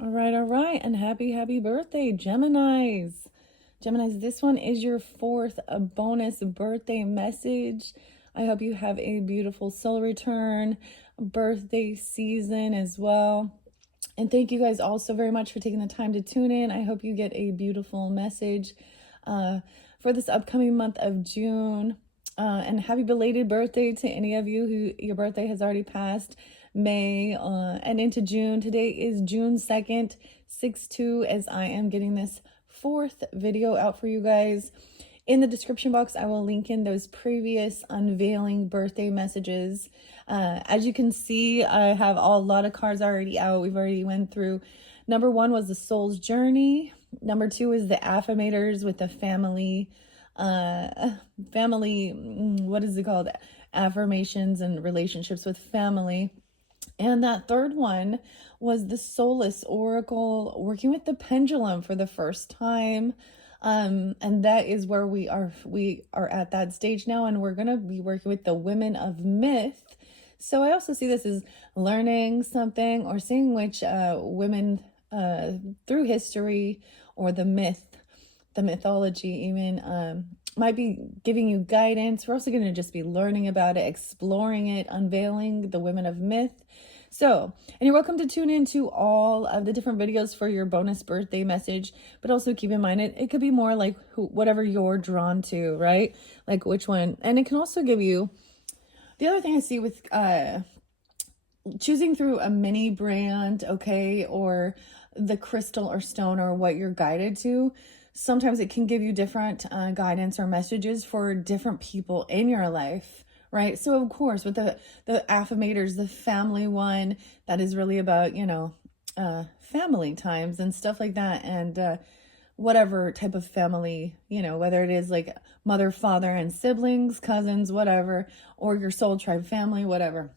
All right, and happy birthday, Geminis. Geminis, this one is your fourth bonus birthday message. I hope you have a beautiful solar return, birthday season as well. And thank you guys all so very much for taking the time to tune in. I hope you get a beautiful message for this upcoming month of June. And happy belated birthday to any of you who your birthday has already passed. May and into June. Today is June 2nd, 6/2, as I am getting this fourth video out for you guys. In the description box, I will link in those previous unveiling birthday messages. As you can see, I have a lot of cards already out. We've already went through. Number 1 was the soul's journey. Number 2 is the affirmators with the family, what is it called? Affirmations and relationships with family. And that third one was the Soulless Oracle, working with the pendulum for the first time. And that is where we are at that stage now, and we're going to be working with the women of myth. So I also see this as learning something or seeing which women through history or the mythology even, might be giving you guidance. We're also going to just be learning about it, exploring it, unveiling the women of myth. So, and you're welcome to tune into all of the different videos for your bonus birthday message, but also keep in mind it could be more like whatever you're drawn to, right? Like which one. And it can also give you, the other thing I see with choosing through a mini brand, okay, or the crystal or stone or what you're guided to, sometimes it can give you different guidance or messages for different people in your life, right? So of course, with the affirmators, the family one, that is really about, family times and stuff like that. And whatever type of family, whether it is like mother, father, and siblings, cousins, whatever, or your soul tribe family, whatever.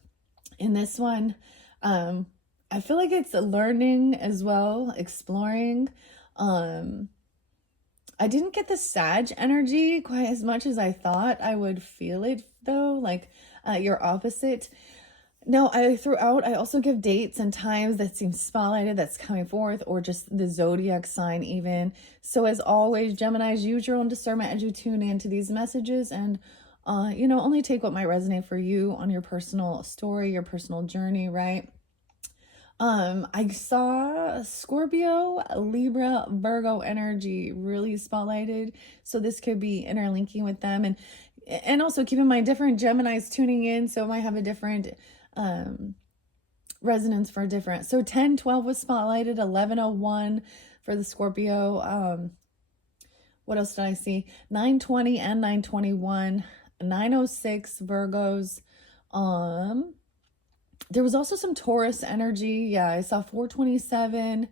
In this one, I feel like it's learning as well, exploring. I didn't get the Sag energy quite as much as I thought I would feel it, though, like your opposite. No, I also give dates and times that seem spotlighted that's coming forth, or just the zodiac sign even. So as always, Geminis, use your own discernment as you tune into these messages, and only take what might resonate for you on your personal story, your personal journey, right? I saw Scorpio, Libra, Virgo energy really spotlighted. So this could be interlinking with them, and also keep in mind different Geminis tuning in. So it might have a different resonance for different. So 1012 was spotlighted, 1101 for the Scorpio. What else did I see? 920 and 921, 906 Virgos. There was also some Taurus energy. Yeah, I saw 427.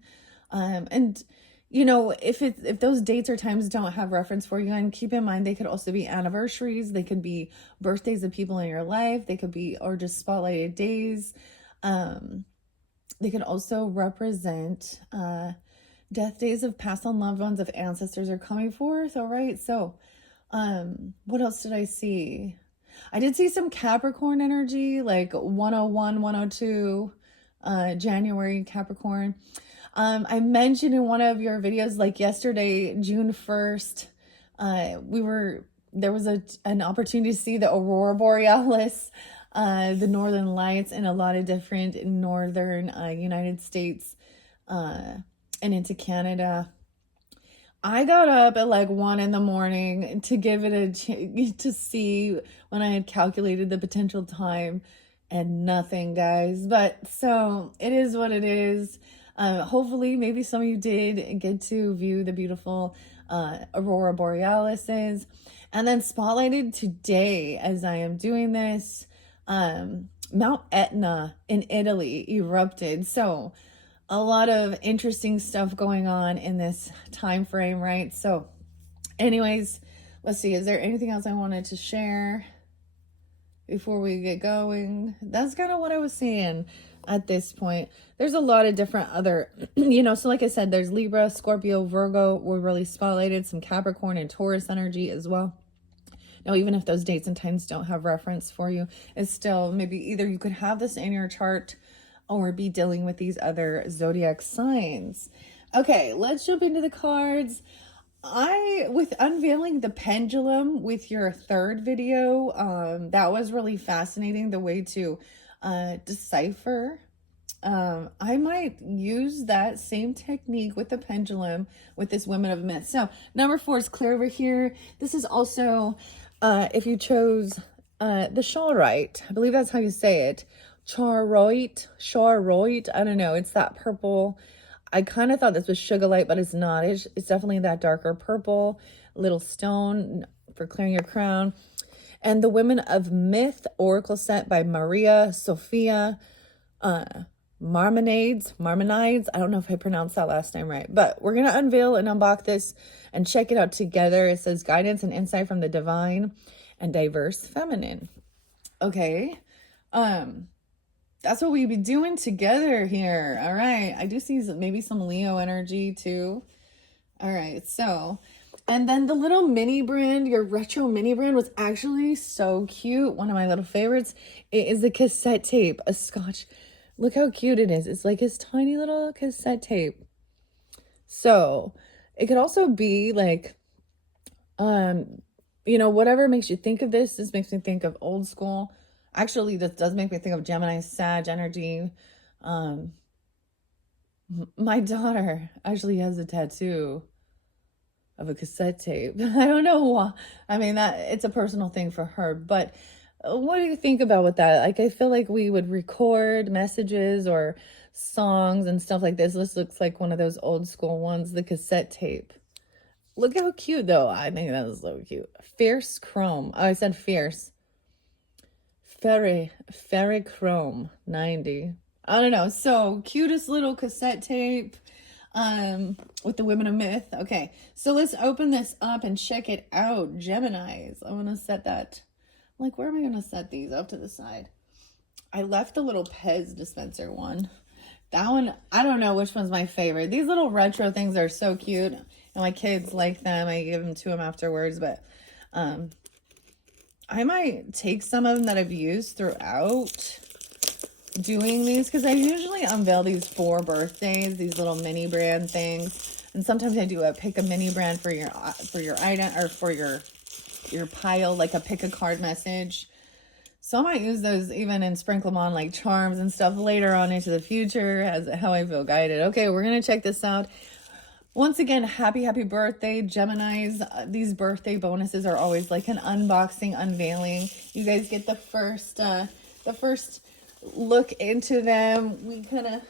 And if those dates or times don't have reference for you, and keep in mind they could also be anniversaries, they could be birthdays of people in your life, they could be, or just spotlighted days. They could also represent death days of past on loved ones, if ancestors are coming forth. All right. So what else did I see? I did see some Capricorn energy, like 101, 102, January Capricorn. I mentioned in one of your videos, like yesterday, June 1st, there was an opportunity to see the Aurora Borealis, the Northern Lights in a lot of different northern United States and into Canada. I got up at like 1 a.m. to give it to see when I had calculated the potential time, and nothing, guys. But so it is what it is. Hopefully, maybe some of you did get to view the beautiful Aurora Borealises. And then spotlighted today as I am doing this, Mount Etna in Italy erupted. So a lot of interesting stuff going on in this time frame, right? So anyways, let's see, is there anything else I wanted to share before we get going? That's kind of what I was seeing at this point. There's a lot of different other, so like I said, there's Libra, Scorpio, Virgo were really spotlighted, some Capricorn and Taurus energy as well. Now, even if those dates and times don't have reference for you, it's still maybe either you could have this in your chart or be dealing with these other zodiac signs. Okay, let's jump into the cards. With unveiling the pendulum with your third video, that was really fascinating, the way to decipher. I might use that same technique with the pendulum with this Women of Myth. So number 4 is clear over here. This is also, if you chose the Charite, I believe that's how you say it. Charite, I don't know. It's that purple. I kind of thought this was Sugarlight, but it's not. It's definitely that darker purple. Little stone for clearing your crown. And the Women of Myth Oracle set by Maria Sophia Marmonides. I don't know if I pronounced that last name right, but we're going to unveil and unbox this and check it out together. It says guidance and insight from the divine and diverse feminine. Okay. That's what we be doing together here. All right. I do see maybe some Leo energy too. All right. So, and then the little mini brand, your retro mini brand, was actually so cute. One of my little favorites. It is the cassette tape, a Scotch. Look how cute it is. It's like this tiny little cassette tape. So it could also be like, you know, whatever makes you think of this. This makes me think of old school. Actually, this does make me think of Gemini, Sag energy. My daughter actually has a tattoo of a cassette tape. I don't know why. I mean, it's a personal thing for her. But what do you think about with that? Like, I feel like we would record messages or songs and stuff like this. This looks like one of those old school ones, the cassette tape. Look how cute, though. I think that is so cute. Fierce Chrome. Oh, I said fierce. Ferrichrome 90. I don't know. So cutest little cassette tape with the Women of Myth. Okay, so let's open this up and check it out. Geminis. I want to set that. Like, where am I going to set these? Up to the side. I left the little Pez dispenser one. That one, I don't know which one's my favorite. These little retro things are so cute. And my kids like them. I give them to them afterwards, but I might take some of them that I've used throughout doing these, because I usually unveil these for birthdays, these little mini brand things. And sometimes I do pick a mini brand for your item, or for your pile, like a pick a card message. So I might use those even and sprinkle them on like charms and stuff later on into the future as how I feel guided. Okay, we're going to check this out. Once again, happy birthday, Geminis. These birthday bonuses are always like an unboxing, unveiling. You guys get the first look into them. We kind of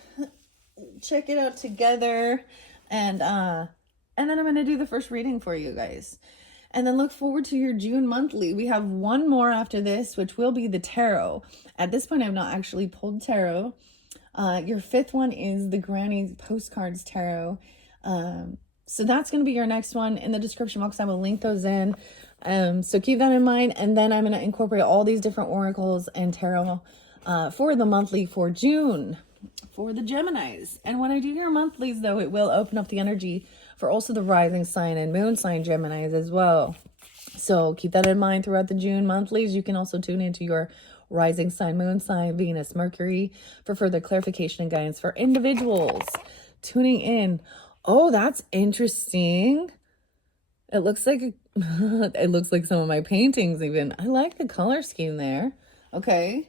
check it out together, and then I'm going to do the first reading for you guys. And then look forward to your June monthly. We have one more after this, which will be the tarot. At this point, I've not actually pulled tarot. Your fifth one is the Granny Postcards Tarot. So that's going to be your next one. In the description box, I will link those in. So keep that in mind. And then I'm going to incorporate all these different oracles and tarot for the monthly for June for the Geminis. And when I do your monthlies, though, it will open up the energy for also the rising sign and moon sign Geminis as well. So keep that in mind throughout the June monthlies. You can also tune into your rising sign, moon sign, Venus, Mercury for further clarification and guidance for individuals tuning in. Oh, that's interesting. It looks like it looks like some of my paintings even. I like the color scheme there. Okay.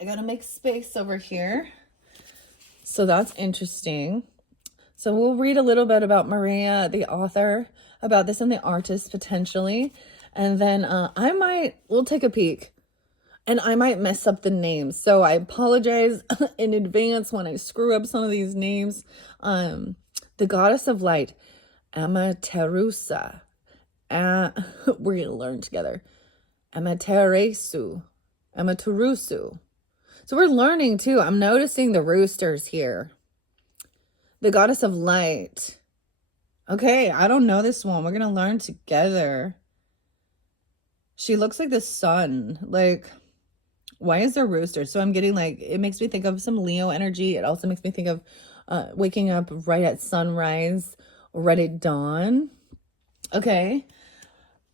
I got to make space over here. So that's interesting. So we'll read a little bit about Maria, the author, about this and the artist potentially. And then we'll take a peek. And I might mess up the names. So I apologize in advance when I screw up some of these names. The Goddess of Light, Amaterasu. We're going to learn together. Amaterasu. So we're learning too. I'm noticing the roosters here. The Goddess of Light. Okay, I don't know this one. We're going to learn together. She looks like the sun. Like, why is there roosters? So I'm getting like, it makes me think of some Leo energy. It also makes me think of waking up right at sunrise or right at dawn. Okay.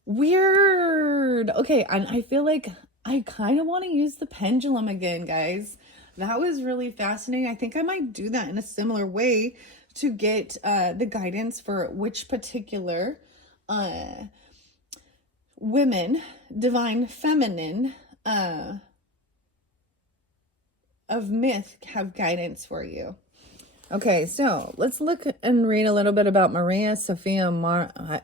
Weird. Okay, and I feel like I kind of want to use the pendulum again, guys. that was really fascinating. I think I might do that in a similar way to get the guidance for which particular women, divine feminine of myth have guidance for you. Okay, so let's look and read a little bit about Maria Sophia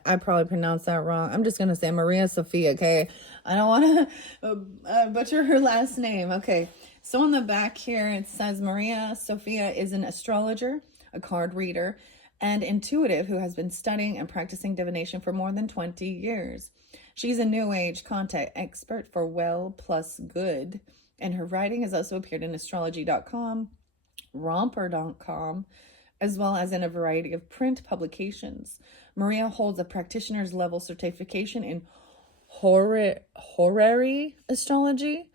I probably pronounced that wrong. I'm just going to say Maria Sophia, okay? I don't want to butcher her last name. Okay, so on the back here, it says Maria Sophia is an astrologer, a card reader, and intuitive who has been studying and practicing divination for more than 20 years. She's a New Age contact expert for well plus good, and her writing has also appeared in astrology.com, romper.com, as well as in a variety of print publications. Maria holds a practitioner's level certification in horary astrology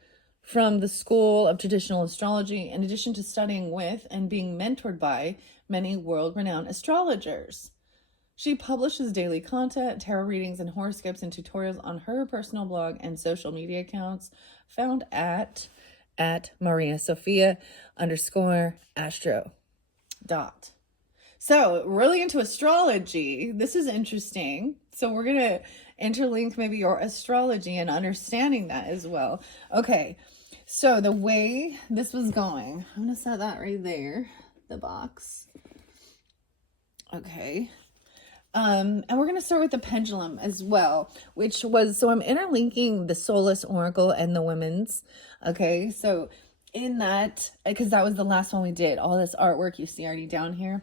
from the School of Traditional Astrology, in addition to studying with and being mentored by many world-renowned astrologers. She publishes daily content, tarot readings, and horoscopes and tutorials on her personal blog and social media accounts found at Maria Sophia _astro. So really into astrology. This is interesting. So we're going to interlink maybe your astrology and understanding that as well. Okay. So the way this was going, I'm going to set that right there, the box. Okay. And we're going to start with the pendulum as well, which was, so I'm interlinking the Soulless Oracle and the Women's. Okay. So in that, because that was the last one we did, all this artwork you see already down here,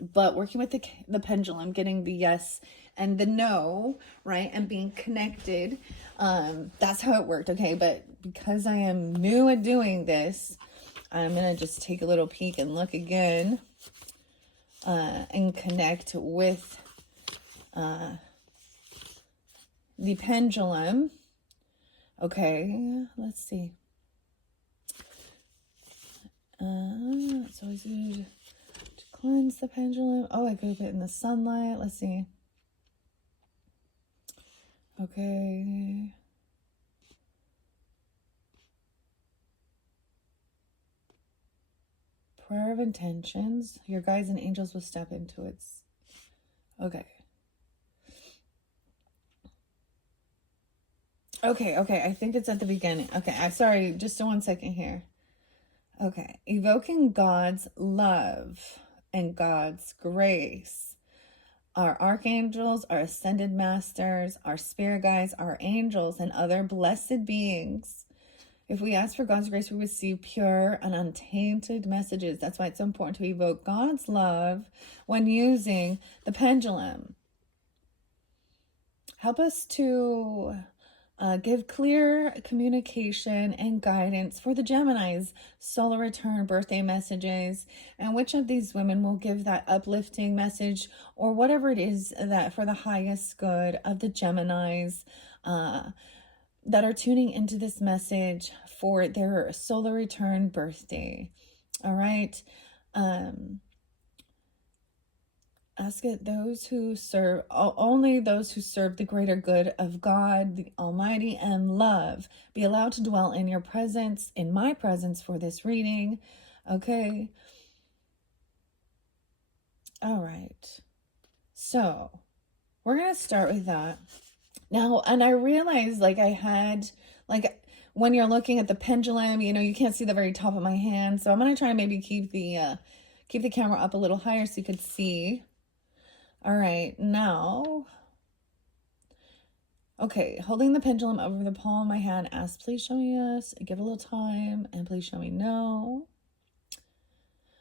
but working with the pendulum, getting the yes and the no, right? And being connected. That's how it worked. Okay. But because I am new at doing this, I'm going to just take a little peek and look again, and connect with the pendulum. Okay, let's see. It's always good to cleanse the pendulum. Oh, I could put it in the sunlight. Let's see. Okay. Prayer of intentions. Your guides and angels will step into it. Okay. Okay, I think it's at the beginning. Okay, I'm sorry, just 1 second here. Okay, evoking God's love and God's grace. Our archangels, our ascended masters, our spirit guides, our angels, and other blessed beings. If we ask for God's grace, we receive pure and untainted messages. That's why it's so important to evoke God's love when using the pendulum. Help us to give clear communication and guidance for the Gemini's solar return birthday messages, and which of these women will give that uplifting message, or whatever it is that for the highest good of the Gemini's that are tuning into this message for their solar return birthday. All right. Ask it those who serve, only those who serve the greater good of God, the Almighty, and love, be allowed to dwell in your presence, in my presence for this reading. Okay. All right. So we're going to start with that. Now, and I realized when you're looking at the pendulum, you can't see the very top of my hand. So I'm going to try to maybe keep the camera up a little higher so you could see. All right, now, okay, holding the pendulum over the palm of my hand, ask, please show me yes, give it a little time, and please show me no.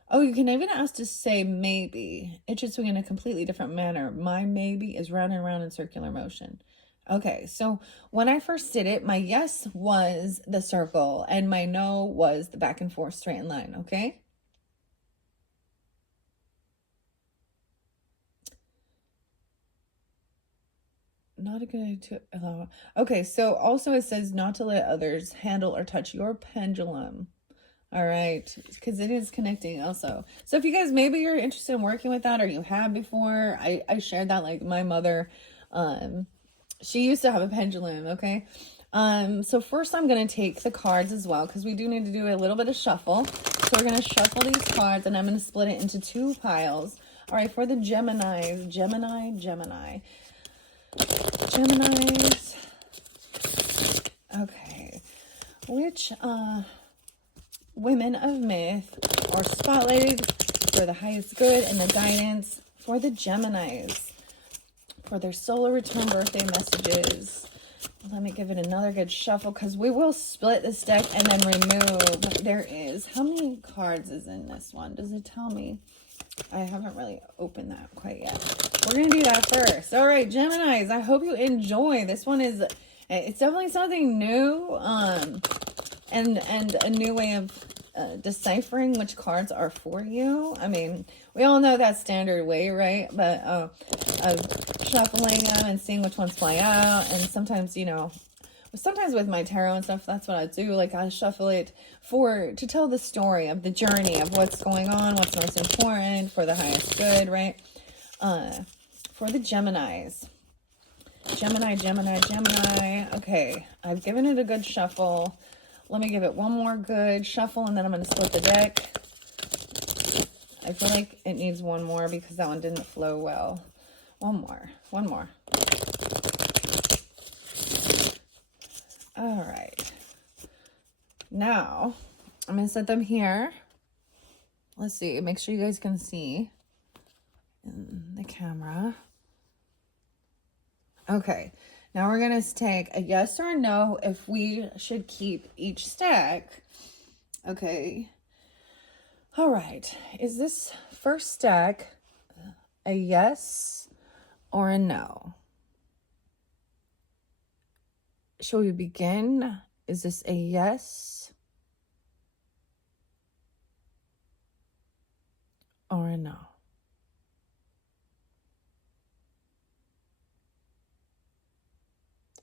Oh, you can even ask to say maybe. It should swing in a completely different manner. My maybe is round and round in circular motion. Okay, so when I first did it, my yes was the circle, and my no was the back and forth straight line, okay? Not a good idea to allow. Okay, so also it says not to let others handle or touch your pendulum. All right, because it is connecting also. So if you guys, maybe you're interested in working with that, or you have before, I shared that, like my mother, she used to have a pendulum, okay? So first I'm going to take the cards as well, because we do need to do a little bit of shuffle. So we're going to shuffle these cards, and I'm going to split it into 2 piles. All right, for the Geminis, Geminis. Okay. Which women of myth are spotlighted for the highest good and the guidance for the Geminis for their solar return birthday messages? Let me give it another good shuffle, because we will split this deck and then remove. There is, how many cards is in this one? Does it tell me? I haven't really opened that quite yet. We're going to do that first. All right, Geminis, I hope you enjoy. This one is, it's definitely something new, and a new way of deciphering which cards are for you. I mean, we all know that standard way, right? But of shuffling them and seeing which ones fly out. And sometimes, you know, sometimes with my tarot and stuff, that's what I do. Like, I shuffle it to tell the story of the journey of what's going on, what's most important for the highest good, right? For the Geminis. Gemini. Okay, I've given it a good shuffle. Let me give it one more good shuffle, and then I'm going to split the deck. I feel like it needs one more because that one didn't flow well. One more. All right. Now, I'm going to set them here. Let's see. Make sure you guys can see in the camera. Okay. Now we're going to take a yes or no if we should keep each stack. Okay. All right. Is this first stack a yes or a no? Shall we begin? Is this a yes or a no?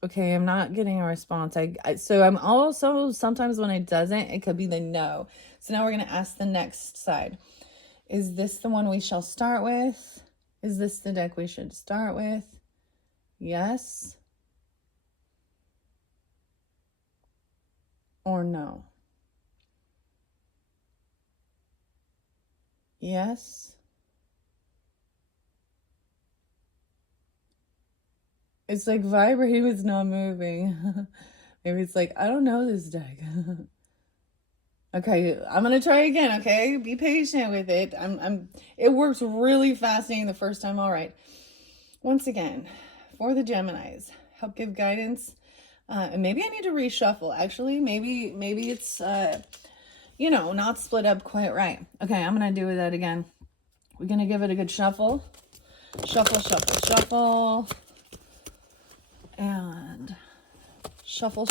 Okay, I'm not getting a response. So I'm also, sometimes when it doesn't, it could be the no. So now we're going to ask the next side. Is this the one we shall start with? Is this the deck we should start with? Yes or no? Yes. It's like vibrating, it's not moving. Maybe it's like, I don't know this deck. Okay, I'm gonna try again, okay? Be patient with it. It works really fascinating the first time. All right. Once again, for the Geminis, help give guidance. And maybe I need to reshuffle. Actually, maybe it's you know, not split up quite right. Okay, I'm gonna do that again. We're gonna give it a good shuffle. Shuffle. And shuffle.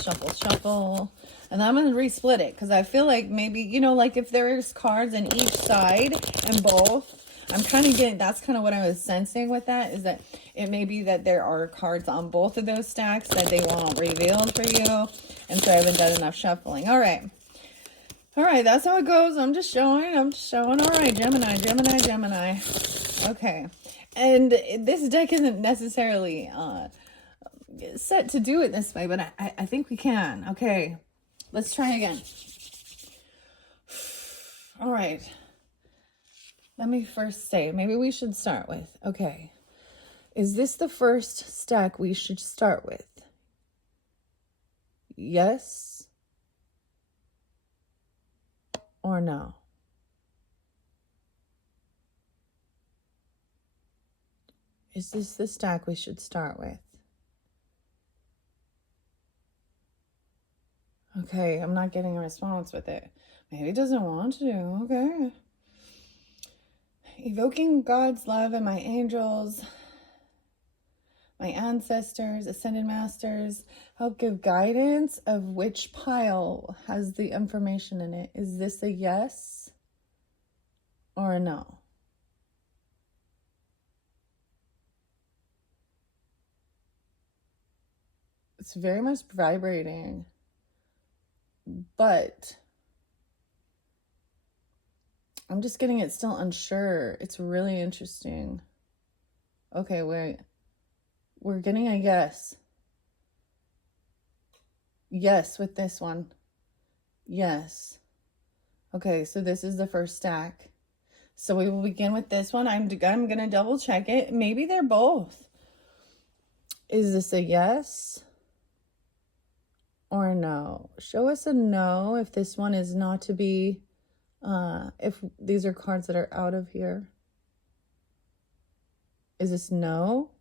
And I'm going to resplit it, because I feel like maybe, you know, like if there's cards in each side and both, I'm kind of getting, that's kind of what I was sensing with that, is that it may be that there are cards on both of those stacks that they want revealed for you. And so I haven't done enough shuffling. All right, that's how it goes. I'm just showing. All right, Gemini. Okay. And this deck isn't necessarily set to do it this way, but I think we can. Okay, let's try again. All right, let me first say, maybe we should start with, okay, is this the first stack we should start with? Yes or no? Is this the stack we should start with? Okay, I'm not getting a response with it. Maybe it doesn't want to. Okay. Evoking God's love and my angels, my ancestors, ascended masters, help give guidance of which pile has the information in it. Is this a yes or a no? It's very much vibrating, but I'm just getting it still unsure. It's really interesting. Okay, wait. We're getting a yes. Yes, with this one. Yes. Okay, so this is the first stack. So we will begin with this one. I'm going to double check it. Maybe they're both. Is this a yes or no? Show us a no if this one is not to be, if these are cards that are out of here. Is this no?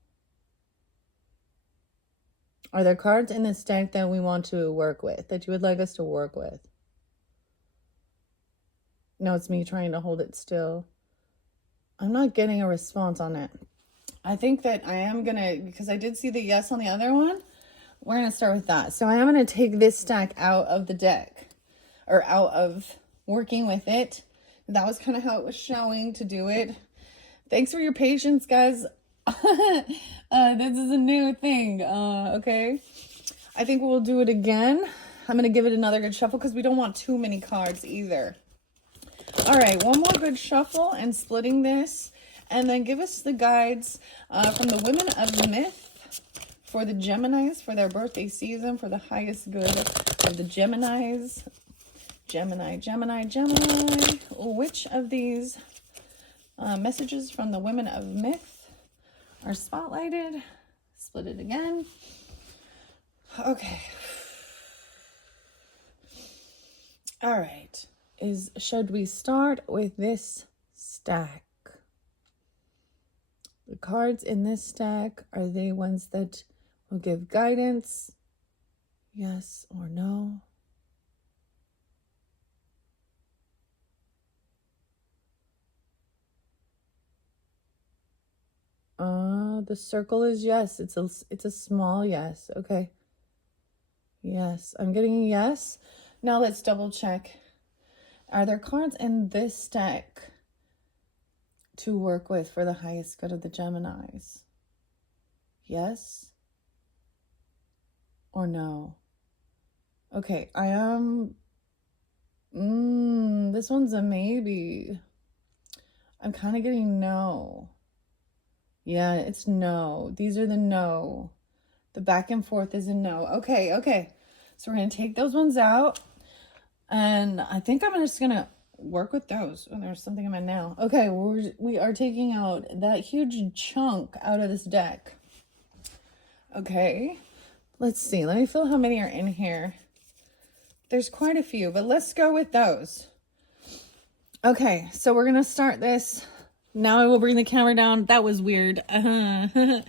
Are there cards in this deck that we want to work with, that you would like us to work with? No, it's me trying to hold it still. I'm not getting a response on it. I think that I am going to, because I did see the yes on the other one, we're going to start with that. So I am going to take this stack out of the deck, or out of working with it. That was kind of how it was showing to do it. Thanks for your patience, guys. This is a new thing, okay? I think we'll do it again. I'm going to give it another good shuffle because we don't want too many cards either. All right, one more good shuffle and splitting this. And then give us the guides from the Women of Myth for the Geminis for their birthday season, for the highest good of the Geminis. Gemini, Gemini, Gemini. Which of these messages from the Women of Myth are spotlighted? Split it again. Okay. All right. Should we start with this stack? The cards in this stack, are they ones that will give guidance? Yes or no? The circle is yes. It's a small yes. Okay. Yes, I'm getting a yes. Now let's double check. Are there cards in this stack to work with for the highest good of the Geminis? Yes or no? Okay, I am... this one's a maybe. I'm kind of getting no. Yeah, it's no. These are the no. The back and forth is a no. Okay, okay. So we're going to take those ones out. And I think I'm just going to work with those. Oh, there's something in my nail. Okay, we are taking out that huge chunk out of this deck. Okay, let's see. Let me feel how many are in here. There's quite a few, but let's go with those. Okay, so we're going to start this. Now I will bring the camera down. That was weird. That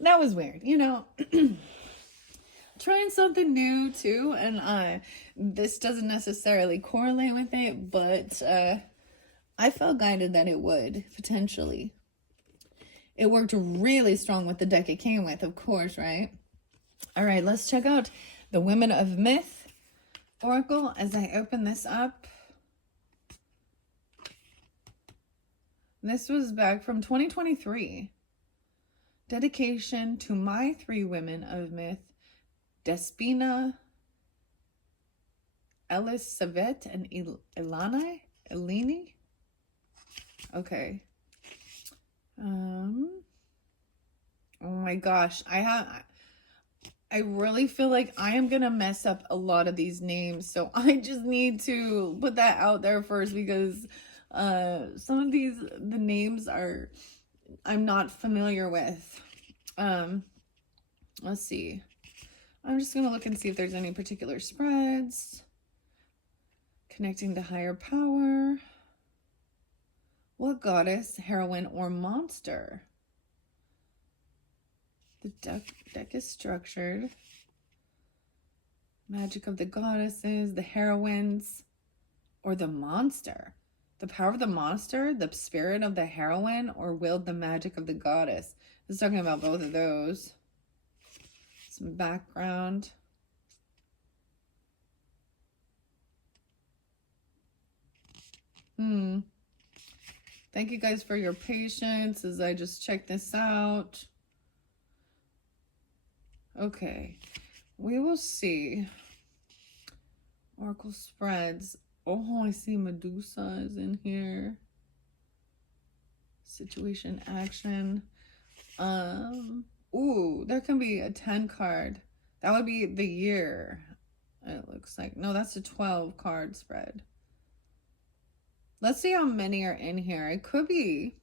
was weird. You know, trying something new too. And this doesn't necessarily correlate with it, but I felt guided that it would, potentially. It worked really strong with the deck it came with, of course, right? All right, let's check out the Women of Myth Oracle as I open this up. This was back from 2023. Dedication to my three women of myth, Despina, Elisabeth, and Eleni. Okay. Oh my gosh. I really feel like I am gonna mess up a lot of these names, so I just need to put that out there first, because some of the names I'm not familiar with. Let's see. I'm just gonna look and see if there's any particular spreads. Connecting to higher power. What goddess, heroine, or monster? The deck is structured. Magic of the goddesses, the heroines, or the monster. The power of the monster, the spirit of the heroine, or willed the magic of the goddess. It's talking about both of those. Some background. Thank you guys for your patience as I just check this out. Okay, we will see. Oracle spreads. Oh, I see Medusa is in here. Situation, action. Ooh, there can be a 10 card That would be the year. It looks like. No, that's a 12 card spread. Let's see how many are in here. It could be.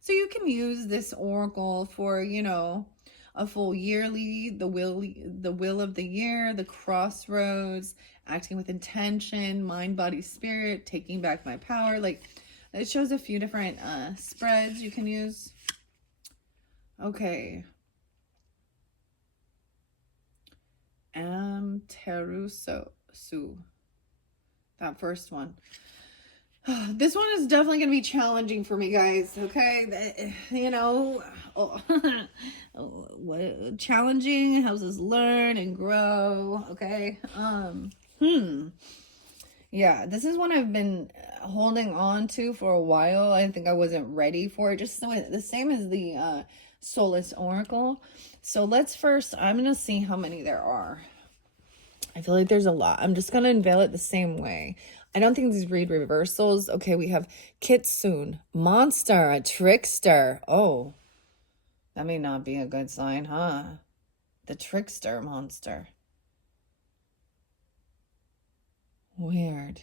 So you can use this oracle for, you know, a full yearly, the will of the year, the crossroads, acting with intention, mind, body, spirit, taking back my power. Like, it shows a few different spreads you can use. Okay. Terusu. That first one. This one is definitely going to be challenging for me, guys. Okay. You know, what challenging helps us learn and grow. Okay. Yeah, this is one I've been holding on to for a while. I think I wasn't ready for it. Just the same as the Solace Oracle. So let's first, I'm going to see how many there are. I feel like there's a lot. I'm just going to unveil it the same way. I don't think these read reversals. Okay, we have Kitsune, Monster, a Trickster. Oh, that may not be a good sign, huh? The Trickster monster. Weird.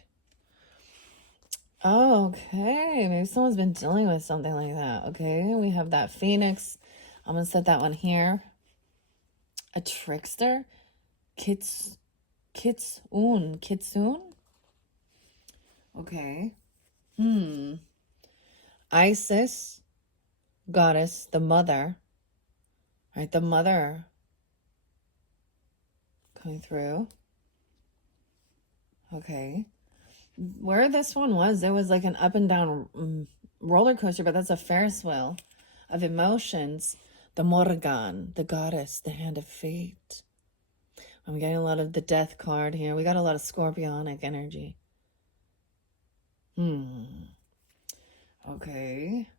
Oh, okay. Maybe someone's been dealing with something like that. Okay, we have that Phoenix. I'm going to set that one here. A Trickster? Kitsune. Okay. Isis, goddess, the mother. Right, the mother coming through. Okay. Where this one was, there was like an up and down roller coaster, but that's a Ferris wheel of emotions. The Morrigan, the goddess, the hand of fate. I'm getting a lot of the death card here. We got a lot of scorpionic energy. Okay.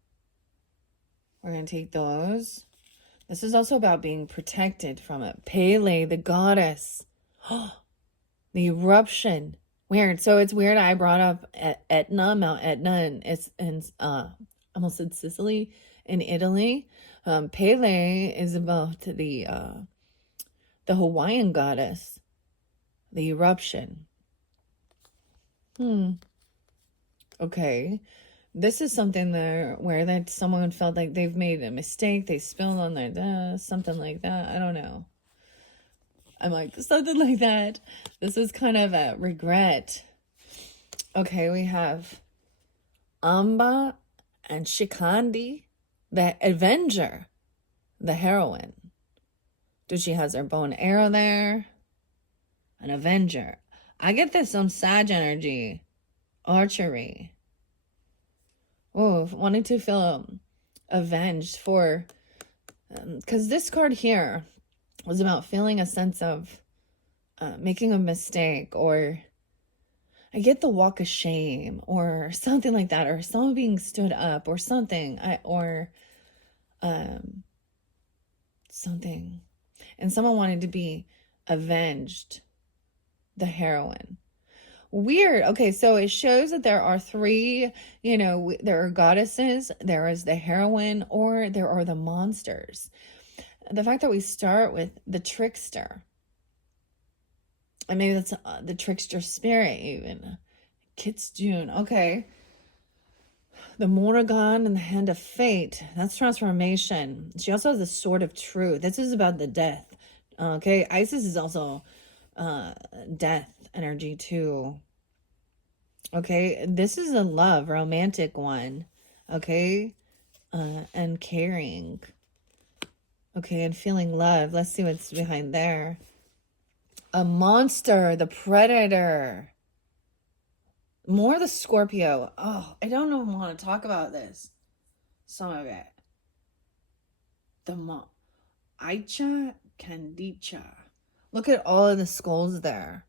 We're going to take those. This is also about being protected from it. Pele, the goddess. The eruption. Weird. So it's weird. I brought up Etna, Mount Etna, and it's in almost in Sicily, in Italy. Pele is about the Hawaiian goddess, the eruption. Okay. This is something there where that someone felt like they've made a mistake. They spilled on their something like that. I don't know. I'm like, something like that. This is kind of a regret. Okay, we have Amba and Shikandi, the Avenger, the heroine. She has her bow and arrow there. An Avenger. I get this some Sag energy. Archery. Oh, wanting to feel avenged for... because this card here was about feeling a sense of making a mistake, or I get the walk of shame or something like that, or someone being stood up or something, something, and someone wanted to be avenged, the heroine. Weird. Okay, so it shows that there are three, you know, there are goddesses, there is the heroine, or there are the monsters. The fact that we start with the trickster, and maybe that's the trickster spirit even. Kitsune. Okay. The Morrigan and the hand of fate. That's transformation. She also has the sword of truth. This is about the death. Okay. Isis is also death energy too. Okay. This is a love, romantic one. Okay. And caring. Okay. And feeling love. Let's see what's behind there. A monster, the predator. More the Scorpio. Oh, I don't even want to talk about this. Some of it. The Aicha Candicha. Look at all of the skulls there.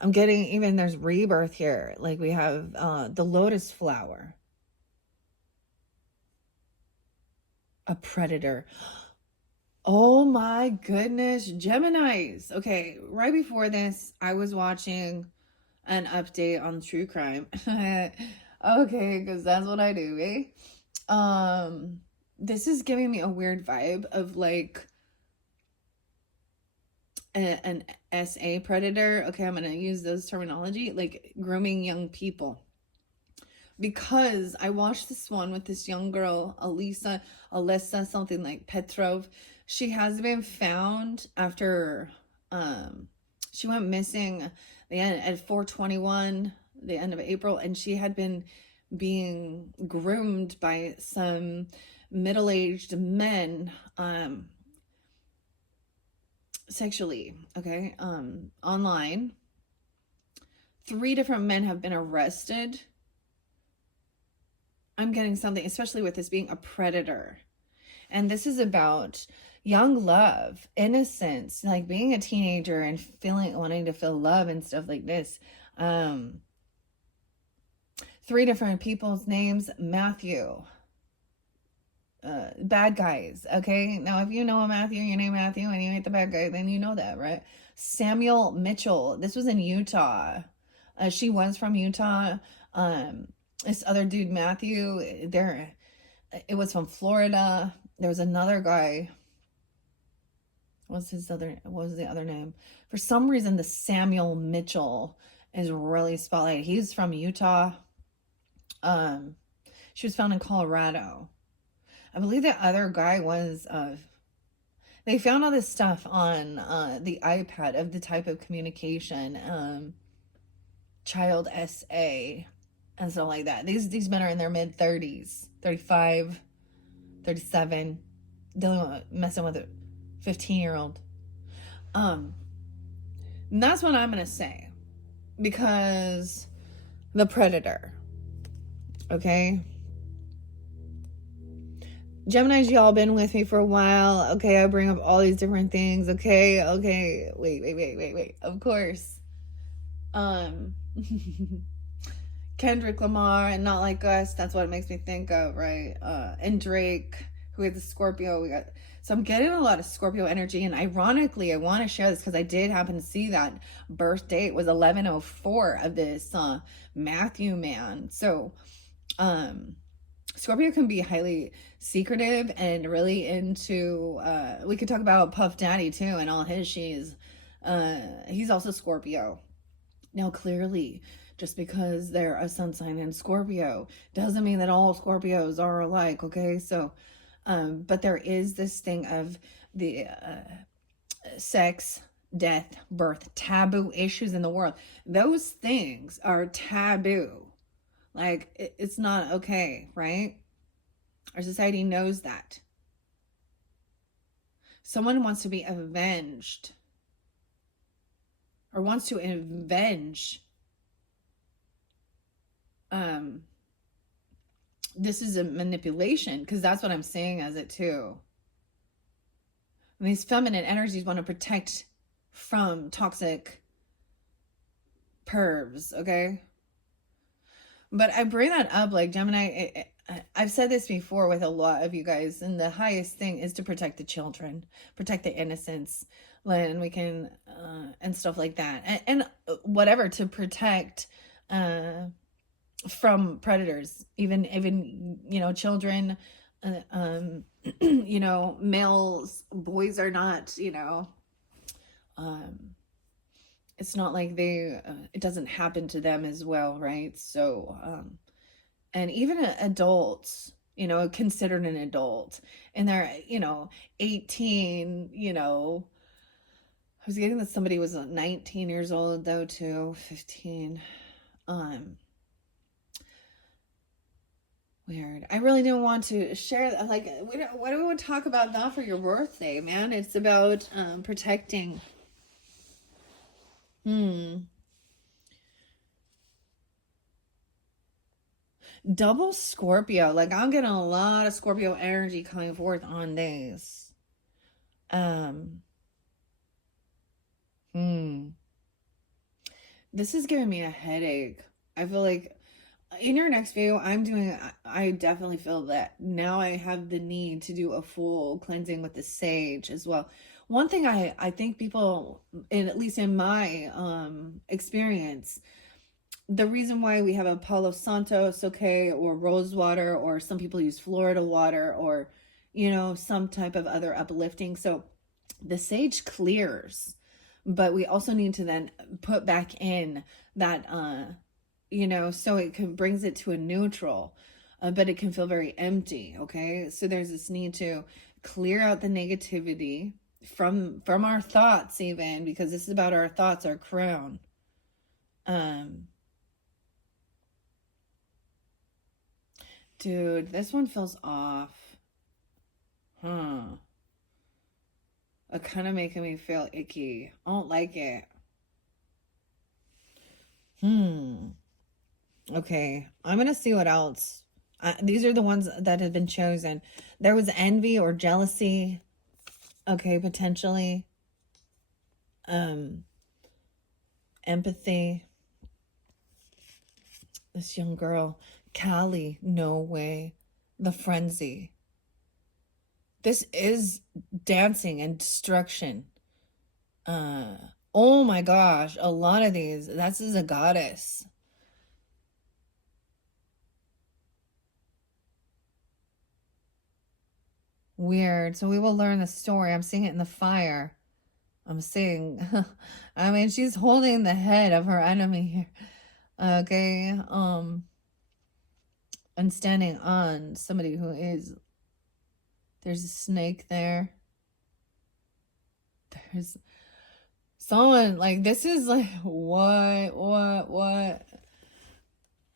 I'm getting, even there's rebirth here. Like we have the lotus flower. A predator. Oh my goodness. Geminis. Okay, right before this, I was watching an update on true crime. Okay, because that's what I do, eh? This is giving me a weird vibe of like an SA predator. Okay, I'm going to use those terminology, like grooming young people. Because I watched this one with this young girl, Alyssa, something like Petrov. She has been found after she went missing the end at 421, the end of April, and she had been being groomed by some middle-aged men sexually, okay, online. 3 different men have been arrested. I'm getting something, especially with this being a predator. And this is about young love, innocence, like being a teenager and wanting to feel love and stuff like this. 3 different people's names, Matthew. Bad guys, okay? Now, if you know a Matthew, your name Matthew, and you ain't the bad guy, then you know that, right? Samuel Mitchell. This was in Utah. She was from Utah. This other dude, Matthew, it was from Florida. There was another guy. What was the other name? For some reason, the Samuel Mitchell is really spotlighted. He's from Utah. She was found in Colorado. I believe the other guy was, they found all this stuff on the iPad of the type of communication, child SA and stuff like that. These men are in their mid-30s, 35, 37, messing with a 15-year-old. And that's what I'm going to say. Because the predator, okay? Geminis, y'all been with me for a while. Okay, I bring up all these different things. Okay. Wait. Of course. Kendrick Lamar and Not Like Us. That's what it makes me think of, right? And Drake, who is a Scorpio. So I'm getting a lot of Scorpio energy. And ironically, I want to share this because I did happen to see that birth date was 1104 of this Matthew man. So, Scorpio can be highly secretive and really into, we could talk about Puff Daddy too and all his she's. He's also Scorpio. Now, clearly, just because they're a sun sign in Scorpio doesn't mean that all Scorpios are alike, okay? So, but there is this thing of the sex, death, birth, taboo issues in the world. Those things are taboo. Like, it's not okay, right? Our society knows that. Someone wants to be avenged or wants to avenge. This is a manipulation because that's what I'm saying as it too. And these feminine energies want to protect from toxic pervs, okay? But I bring that up, like, Gemini, I've said this before with a lot of you guys, and the highest thing is to protect the children, protect the innocence, and we can, and stuff like that. And whatever, to protect from predators, even children, males, boys are not, it's not like it doesn't happen to them as well, right? So, and even adults, considered an adult, and they're, 18, I was getting that somebody was 19 years old though too, 15. Weird. I really didn't want to share that. Like, why do we want to talk about that for your birthday, man? It's about protecting. Double Scorpio. Like, I'm getting a lot of Scorpio energy coming forth on days. This is giving me a headache. I feel like in your next video, I definitely feel that now I have the need to do a full cleansing with the sage as well. One thing I think people, at least in my experience, the reason why we have a Palo Santos, okay, or rose water, or some people use Florida water, or, some type of other uplifting. So the sage clears. but we also need to then put back in that, so brings it to a neutral, but it can feel very empty. Okay, so there's this need to clear out the negativity from our thoughts, even because this is about our thoughts, our crown. Dude, this one feels off. It kind of making me feel icky. I don't like it. Okay, I'm gonna see what else. These are the ones that have been chosen. There was envy or jealousy. Okay, potentially. Empathy. This young girl, Callie, no way. The frenzy. This is dancing and destruction. Oh my gosh, a lot of these. This is a goddess. Weird. So we will learn the story. I'm seeing it in the fire. I'm seeing, I mean, she's holding the head of her enemy here. Okay. And standing on somebody who is, there's a snake there. There's someone, like, this is like, what?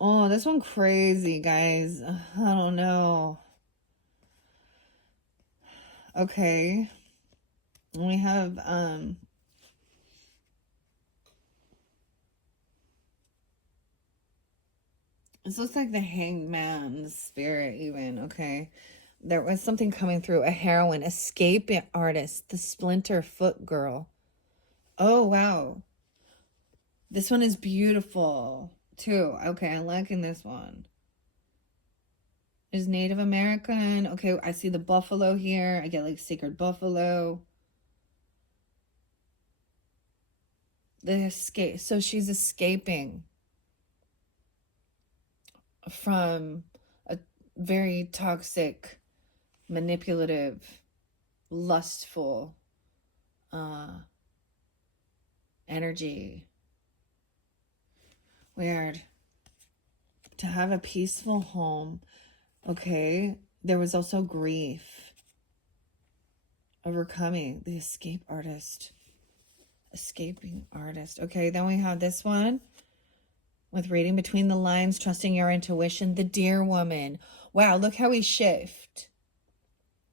Oh, this one crazy, guys. I don't know. Okay. We have, this looks like the hanged man's spirit even, okay. There was something coming through. A heroine, escape artist, the splinter foot girl. Oh, wow. This one is beautiful, too. Okay, I'm liking this one. Is Native American. Okay, I see the buffalo here. I get like sacred buffalo. The escape. So she's escaping from a very toxic, manipulative, lustful energy. Weird. To have a peaceful home. Okay. There was also grief. Overcoming. The escape artist. Escaping artist. Okay, then we have this one. With reading between the lines, trusting your intuition. The deer woman. Wow, look how we shift.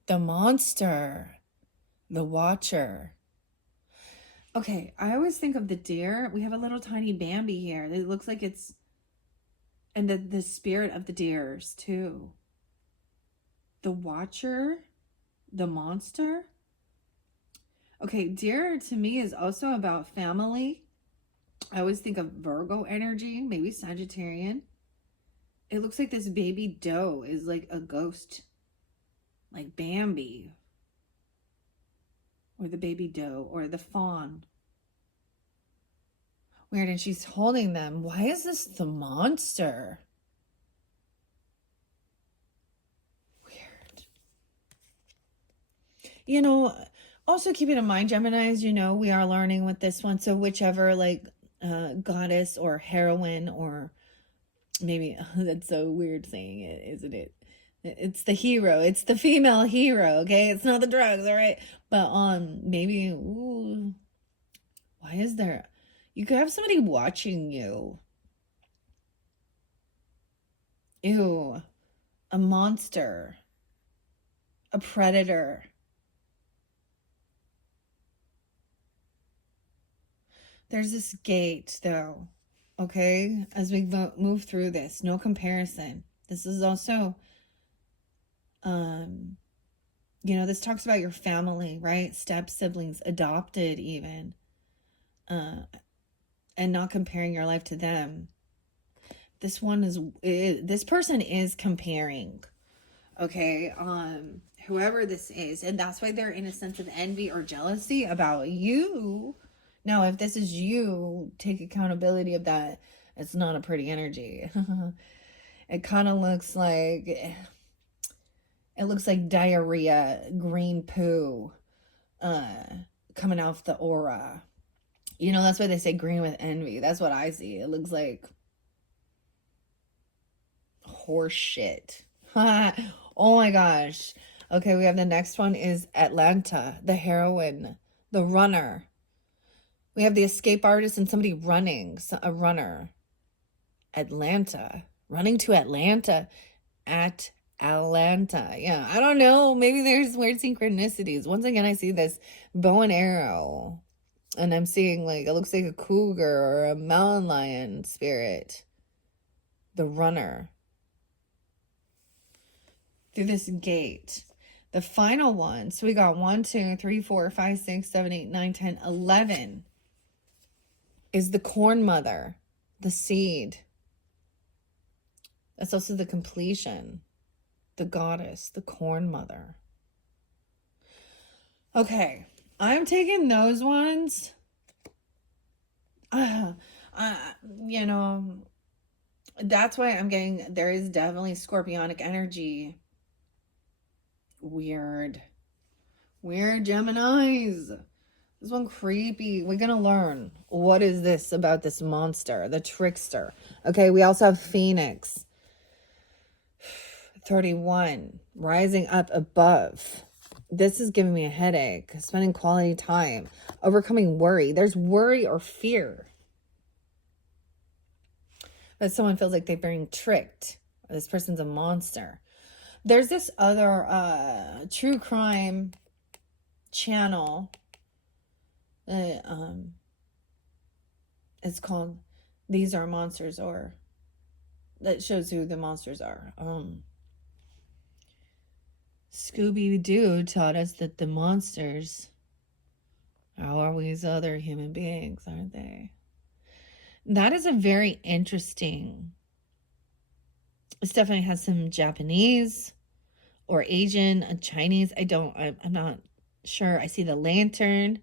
The monster. The watcher. Okay, I always think of the deer. We have a little tiny Bambi here. It looks like it's... And the spirit of the deers, too. The watcher. The monster. Okay, deer to me is also about family. I always think of Virgo energy, maybe Sagittarian. It looks like this baby doe is like a ghost. Like Bambi. Or the baby doe. Or the fawn. Weird, and she's holding them. Why is this the monster? Weird. You know, also keeping in mind, Geminis, we are learning with this one. So whichever, like, goddess or heroine or maybe, that's so weird saying it, isn't it? It's the hero. It's the female hero, okay? It's not the drugs, all right? But maybe, ooh, why is there... You could have somebody watching you. Ew. A monster. A predator. There's this gate, though. Okay? As we move through this. No comparison. This is also... this talks about your family, right? Step siblings, adopted even. And not comparing your life to them. This person is comparing. Okay? Whoever this is. And that's why they're in a sense of envy or jealousy about you. Now, if this is you, take accountability of that. It's not a pretty energy. It kind of looks like... It looks like diarrhea, green poo, coming off the aura. That's why they say green with envy. That's what I see. It looks like horse shit. Oh my gosh. Okay, we have the next one is Atlanta, the heroine, the runner. We have the escape artist and somebody running, a runner. Atlanta, running to Atlanta, at Atlanta. Yeah, I don't know. Maybe there's weird synchronicities. Once again, I see this bow and arrow, and I'm seeing like, it looks like a cougar or a mountain lion spirit. The runner. Through this gate. The final one. So we got 1, 2, 3, 4, 5, 6, 7, 8, 9, 10, 11. Is the corn mother, the seed. That's also the completion, the goddess, the corn mother. Okay, I'm taking those ones. You know, that's why I'm getting, there is definitely scorpionic energy. Weird Geminis. This one creepy. We're gonna learn what is this about this monster, the trickster. Okay, we also have Phoenix. 31, rising up above. This is giving me a headache. Spending quality time, overcoming worry. There's worry or fear that someone feels like they're being tricked, or this person's a monster. There's this other true crime channel. It's called These Are Monsters, or that shows who the monsters are. Scooby-Doo taught us that the monsters are always other human beings, aren't they? That is a very interesting. This definitely has some Japanese or Asian, Chinese. I'm not sure. I see the lantern.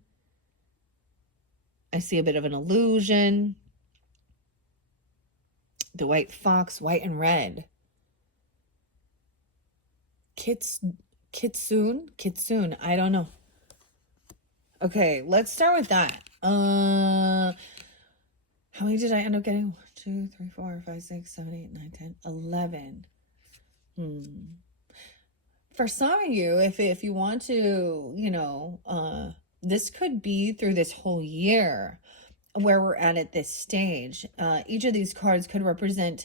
I see a bit of an illusion. The white fox, white and red. Kitsune. I don't know. Okay, let's start with that. How many did I end up getting? 1, 2, 3, 4, 5, 6, 7, 8, 9, 10, 11. For some of you, if you want to, this could be through this whole year where we're at this stage. Each of these cards could represent,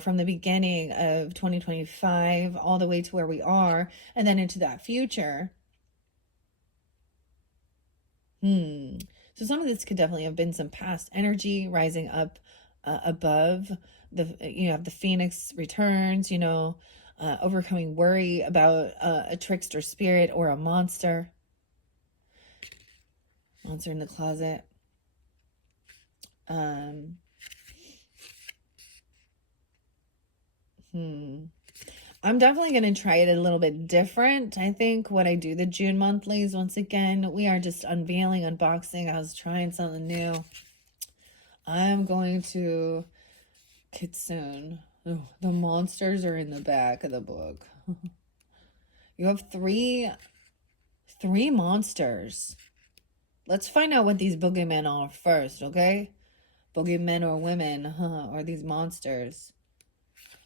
from the beginning of 2025 all the way to where we are, and then into that future. So some of this could definitely have been some past energy rising up above. The Phoenix returns, overcoming worry about a trickster spirit or a monster. Monster in the closet. I'm definitely going to try it a little bit different. I think what I do, the June monthlies, once again, we are just unveiling, unboxing. I was trying something new. I'm going to Kitsune. Oh, the monsters are in the back of the book. You have three monsters. Let's find out what these boogeymen are first, okay? Boogeymen or women, or these monsters.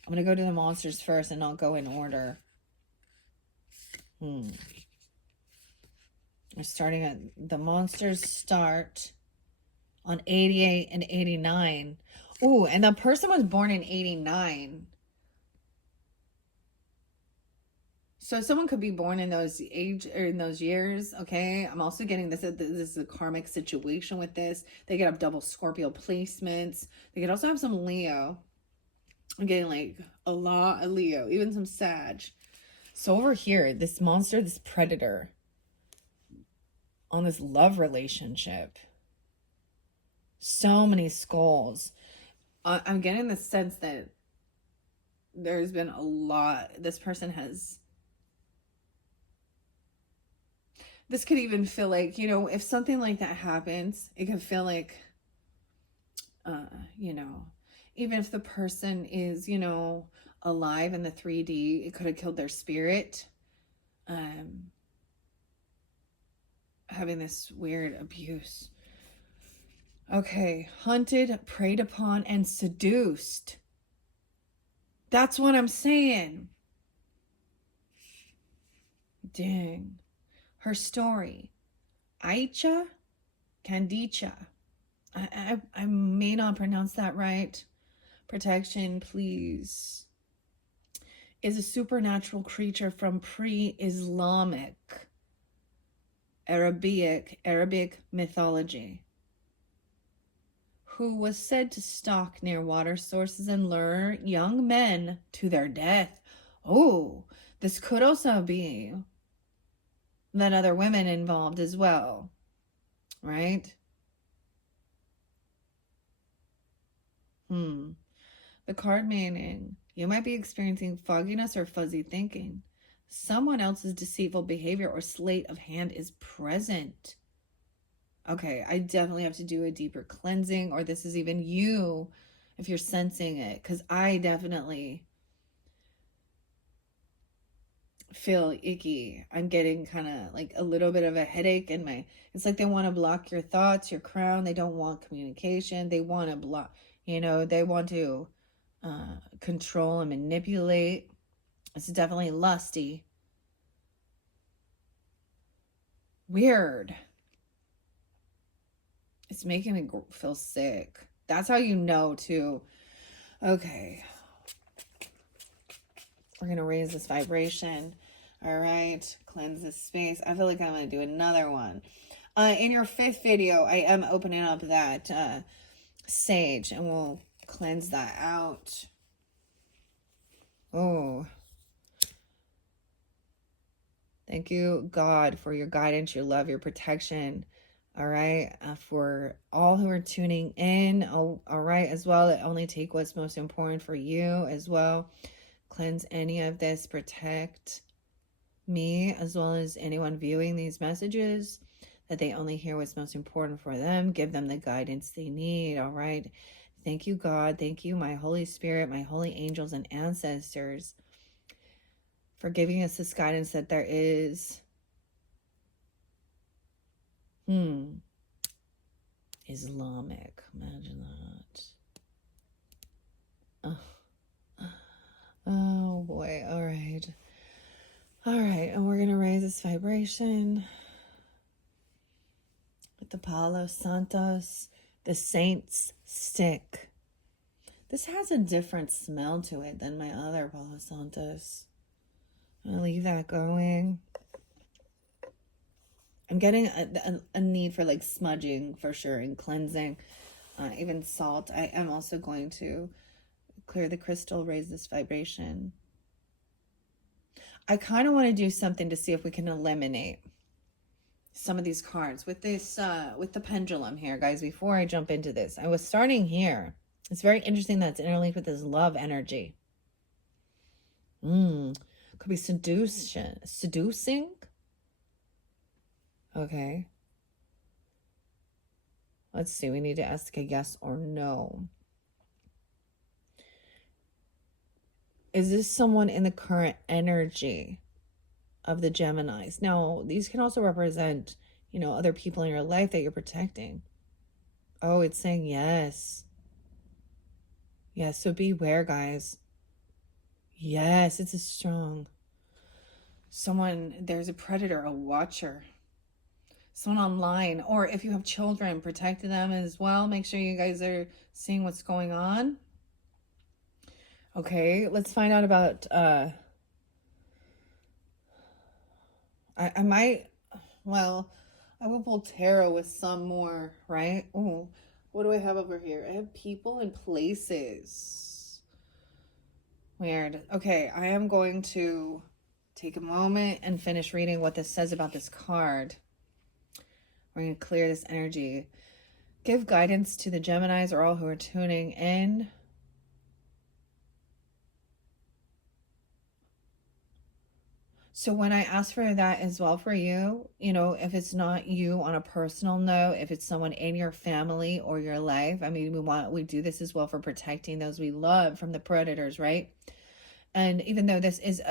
I'm going to go to the monsters first, and I'll go in order. We're starting at the monsters start on 88 and 89. Ooh, and the person was born in 89. So someone could be born in those years, okay? I'm also getting this is a karmic situation with this. They could have double Scorpio placements. They could also have some Leo. I'm getting like a lot of Leo, even some Sag. So over here, this monster, this predator on this love relationship. So many skulls. I'm getting the sense that there's been a lot. This person has. This could even feel like, if something like that happens, it could feel like, even if the person is, alive in the 3D, it could have killed their spirit. Having this weird abuse. Okay, hunted, preyed upon, and seduced. That's what I'm saying. Dang. Her story. Aicha Candicha. I may not pronounce that right. Protection, please. Is a supernatural creature from pre-Islamic Arabic mythology, who was said to stalk near water sources and lure young men to their death. Oh, this could also be that other women involved as well, right? The card meaning, you might be experiencing fogginess or fuzzy thinking. Someone else's deceitful behavior or sleight of hand is present. Okay, I definitely have to do a deeper cleansing, or this is even you if you're sensing it, because I definitely feel icky. I'm getting kind of like a little bit of a headache in my, it's like they want to block your thoughts, your crown. They don't want communication. They want to block, they want to control and manipulate. It's definitely lusty. Weird. It's making me feel sick. That's how you know too. Okay. We're going to raise this vibration. All right. Cleanse this space. I feel like I'm going to do another one. In your 5th video, I am opening up that sage, and we'll cleanse that out. Oh. Thank you, God, for your guidance, your love, your protection. All right. For all who are tuning in. All right. As well. Only take what's most important for you as well. Cleanse any of this. Protect me as well as anyone viewing these messages, that they only hear what's most important for them. Give them the guidance they need. All right. Thank you, God. Thank you, my Holy Spirit, my holy angels and ancestors, for giving us this guidance that there is Islamic. Imagine that. Oh boy. All right. All right. And we're going to raise this vibration with the Palo Santos, the Saint's Stick. This has a different smell to it than my other Palo Santos. I'll leave that going. I'm getting a need for like smudging for sure, and cleansing, even salt. I am also going to clear the crystal, raise this vibration. I kind of want to do something to see if we can eliminate some of these cards with this, with the pendulum here, guys. Before I jump into this, I was starting here. It's very interesting that it's interlinked with this love energy. Could be seducing. Okay. Let's see. We need to ask a yes or no. Is this someone in the current energy of the Geminis? Now, these can also represent, other people in your life that you're protecting. Oh, it's saying yes. Yes, so beware, guys. Yes, it's a strong. Someone, there's a predator, a watcher. Someone online, or if you have children, protect them as well. Make sure you guys are seeing what's going on. Okay, let's find out about, I will pull tarot with some more, right? Oh, what do I have over here? I have people and places. Weird. Okay, I am going to take a moment and finish reading what this says about this card. We're going to clear this energy. Give guidance to the Geminis or all who are tuning in. So when I ask for that as well for you, if it's not you on a personal note, if it's someone in your family or your life, I mean, we do this as well for protecting those we love from the predators, right? And even though this is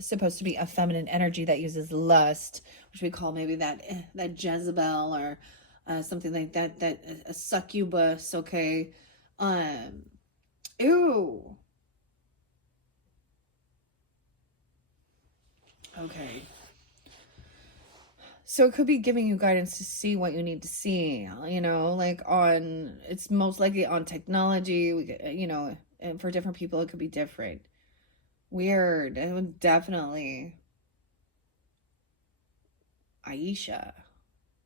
supposed to be a feminine energy that uses lust, which we call maybe that Jezebel or something like that, a succubus, okay? Ew. Okay. So it could be giving you guidance to see what you need to see, like it's most likely on technology. And for different people, it could be different. Weird. It would definitely. Aisha,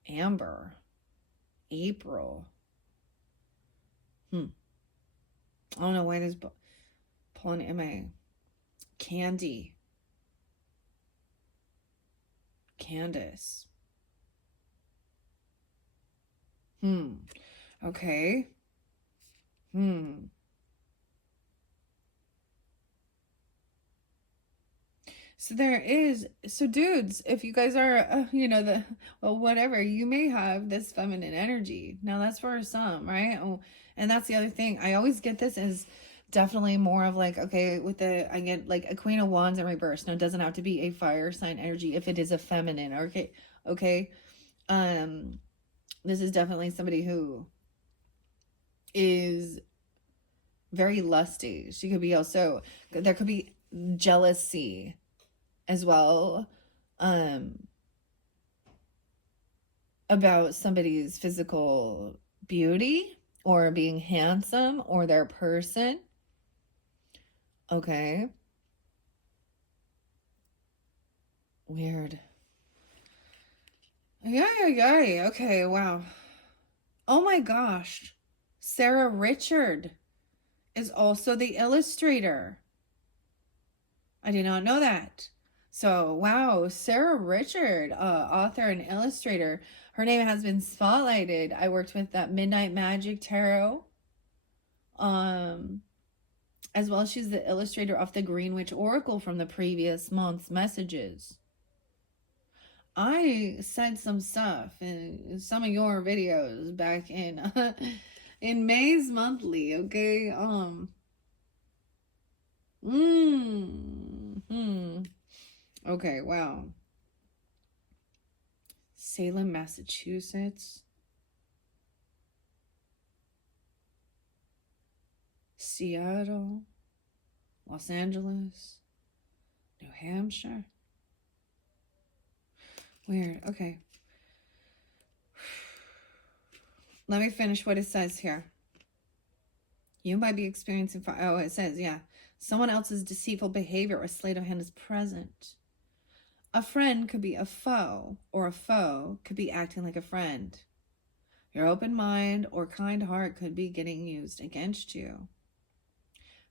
Amber, April. I don't know why this pulling MA. Candy. Candace. Okay. So dudes, if you guys are, whatever, you may have this feminine energy. Now that's for some, right? Oh, and that's the other thing. I always get this as definitely more of like, okay, I get like a Queen of Wands in reverse. Now it doesn't have to be a fire sign energy if it is a feminine, okay? Okay. This is definitely somebody who is very lusty. She could be also, there could be jealousy as well, about somebody's physical beauty or being handsome or their person. Okay. Weird. Yeah. Okay, wow. Oh my gosh. Sarah Richard is also the illustrator. I did not know that. So, wow, Sarah Richard, author and illustrator. Her name has been spotlighted. I worked with that Midnight Magic Tarot. As well, she's the illustrator of the Greenwich Oracle from the previous month's messages. I said some stuff in some of your videos back in in May's monthly, okay? Okay, wow. Salem, Massachusetts. Seattle. Los Angeles. New Hampshire. Weird. Okay. Let me finish what it says here. You might be experiencing oh, it says, yeah. Someone else's deceitful behavior or sleight of hand is present. A friend could be a foe, or a foe could be acting like a friend. Your open mind or kind heart could be getting used against you.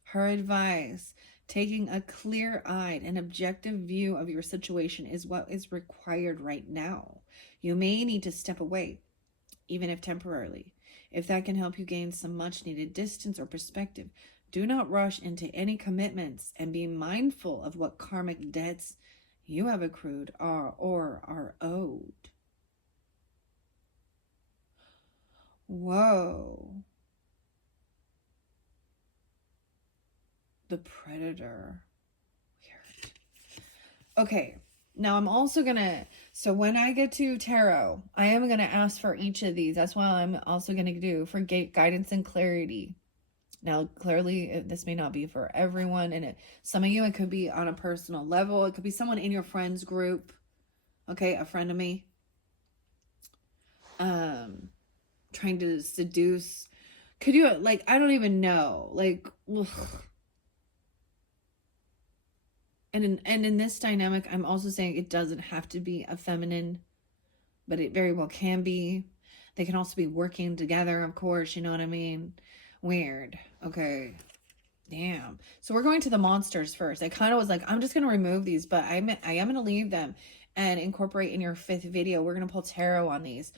Her advice, taking a clear-eyed and objective view of your situation is what is required right now. You may need to step away, even if temporarily. If that can help you gain some much-needed distance or perspective, do not rush into any commitments and be mindful of what karmic debts you have accrued or are owed. Whoa. The Predator. Weird. Okay, now I'm also gonna, so when I get to tarot, I am gonna ask for each of these. That's what I'm also gonna do for guidance and clarity. Now, clearly, this may not be for everyone, and some of you, it could be on a personal level. It could be someone in your friends group, okay, a friend of me, trying to seduce. Could you, like, I don't even know, like, ugh. And in this dynamic, I'm also saying it doesn't have to be a feminine, but it very well can be. They can also be working together, of course, you know what I mean? Weird. Okay. Damn. So we're going to the monsters first. I kind of was like, I'm just going to remove these, but I am going to leave them and incorporate in your 5th video. We're going to pull tarot on these.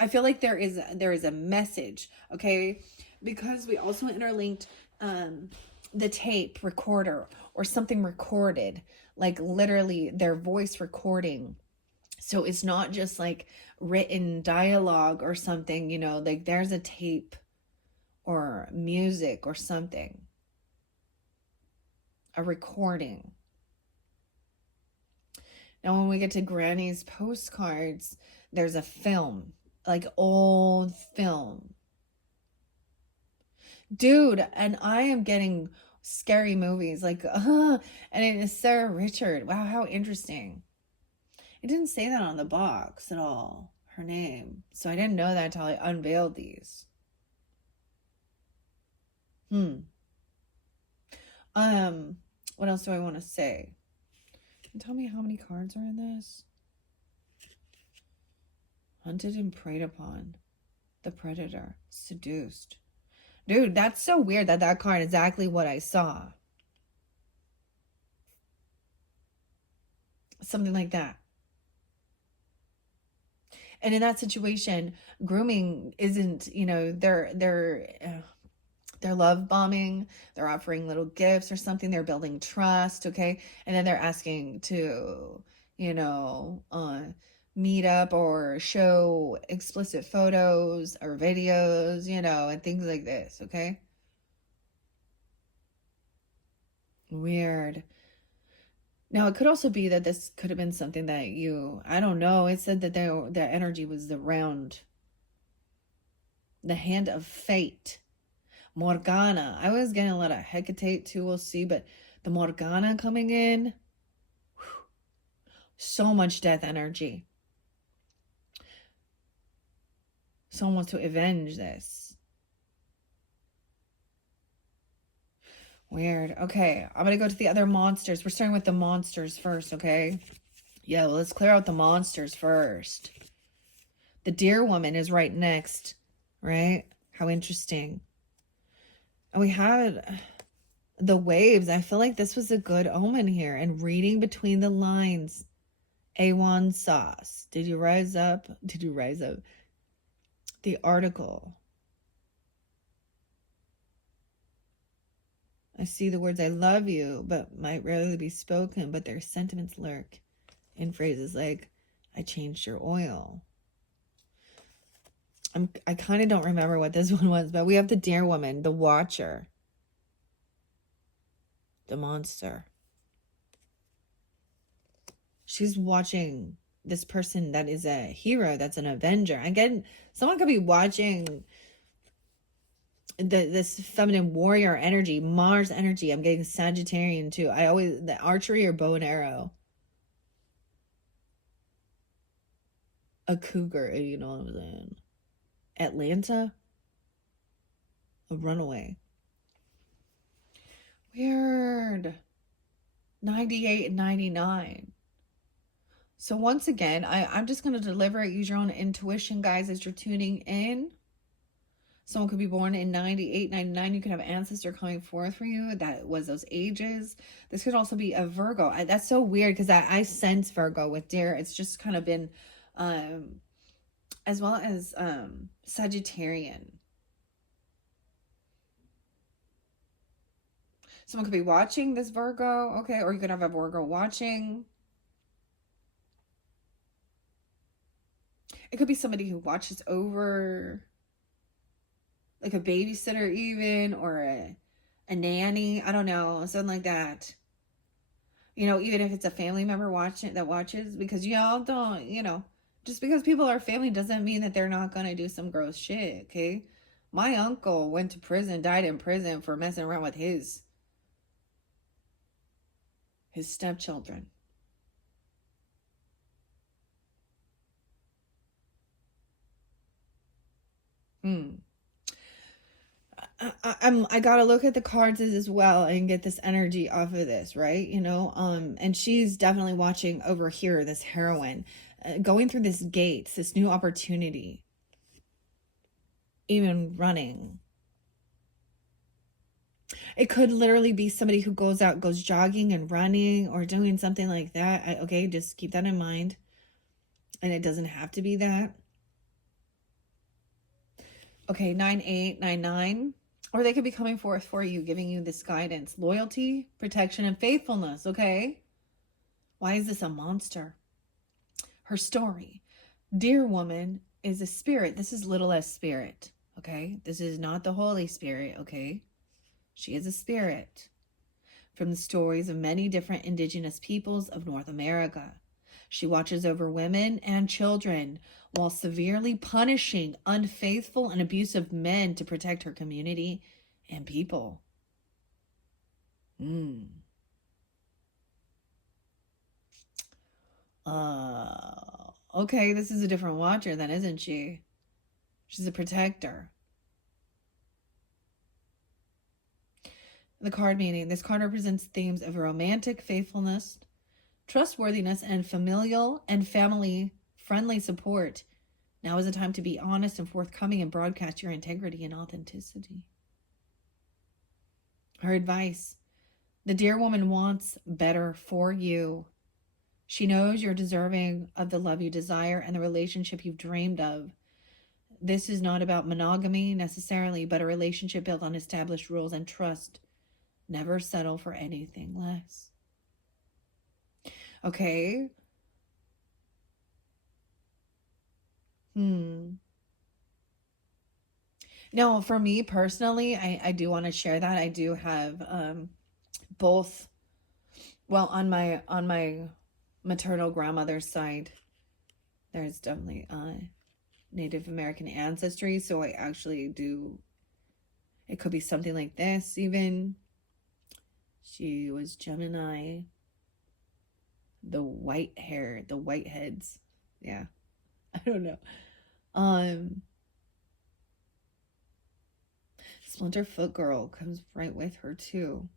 I feel like there is a message, okay? Because we also interlinked the tape recorder or something recorded, like literally their voice recording. So it's not just like written dialogue or something, like there's a tape or music or something. A recording. Now, when we get to Granny's postcards, there's a film. like old film. Dude, and I am getting scary movies like, and it is Sarah Richard. Wow, how interesting. It didn't say that on the box at all, her name. So I didn't know that until I unveiled these. What else do I want to say? Can you tell me how many cards are in this? Hunted and preyed upon. The predator. Seduced. Dude, that's so weird that that card is exactly what I saw. Something like that. And in that situation, grooming isn't, they're love bombing, they're offering little gifts or something, they're building trust, okay? And then they're asking to, meet up or show explicit photos or videos, and things like this, okay? Weird. Now, it could also be that this could have been something that I don't know. It said that their energy was around the hand of fate. Morgana. I was getting a lot of Hecate too, we'll see, but the Morgana coming in, whew, so much death energy. Someone wants to avenge this. Weird. Okay, I'm gonna go to the other monsters. We're starting with the monsters first, okay? Yeah, well, let's clear out the monsters first. The deer woman is right next, right? How interesting. And we had the waves. I feel like this was a good omen here. And reading between the lines. A1 sauce. Did you rise up? Did you rise up? The article. I see the words I love you, but might rarely be spoken, but their sentiments lurk in phrases like, I changed your oil. I kind of don't remember what this one was, but we have the deer woman, the watcher, the monster. She's watching this person that is a hero, that's an avenger. Again, someone could be watching this feminine warrior energy, Mars energy. I'm getting Sagittarian too. The archery or bow and arrow. A cougar, you know what I'm saying. Atlanta. A runaway. Weird. 98 and 99. So once again, I'm just going to deliver it. Use your own intuition, guys, as you're tuning in. Someone could be born in 98, 99. You could have ancestor coming forth for you. That was those ages. This could also be a Virgo. That's so weird because I sense Virgo with deer. It's just kind of been, as well as Sagittarian. Someone could be watching this Virgo, okay? Or you could have a Virgo watching. It could be somebody who watches over, like a babysitter even, or a nanny. I don't know, something like that. Even if it's a family member that watches, because y'all don't, just because people are family doesn't mean that they're not going to do some gross shit, okay? My uncle went to prison, died in prison for messing around with his stepchildren. I gotta look at the cards as well and get this energy off of this, right? And she's definitely watching over here, this heroine, going through this gates, this new opportunity, even running. It could literally be somebody who goes jogging and running or doing something like that. Okay, just keep that in mind. And it doesn't have to be that. Okay, 9899. Or they could be coming forth for you, giving you this guidance, loyalty, protection, and faithfulness, okay? Why is this a monster? Her story. Dear woman is a spirit. This is little s spirit, okay? This is not the Holy Spirit, okay? She is a spirit from the stories of many different indigenous peoples of North America. She watches over women and children while severely punishing unfaithful and abusive men to protect her community and people. Hmm. Okay, this is a different watcher then, isn't she? She's a protector. The card meaning. This card represents themes of romantic faithfulness, trustworthiness, and familial and family-friendly support. Now is the time to be honest and forthcoming and broadcast your integrity and authenticity. Her advice. The dear woman wants better for you. She knows you're deserving of the love you desire and the relationship you've dreamed of. This is not about monogamy necessarily, but a relationship built on established rules and trust. Never settle for anything less. Okay. No, for me personally, I do want to share that. I do have both, well, on my maternal grandmother's side, there's definitely Native American ancestry, so I actually do, it could be something like this even. She was Gemini. The white hair, the white heads. Yeah. I don't know. Splinter Foot Girl comes right with her too.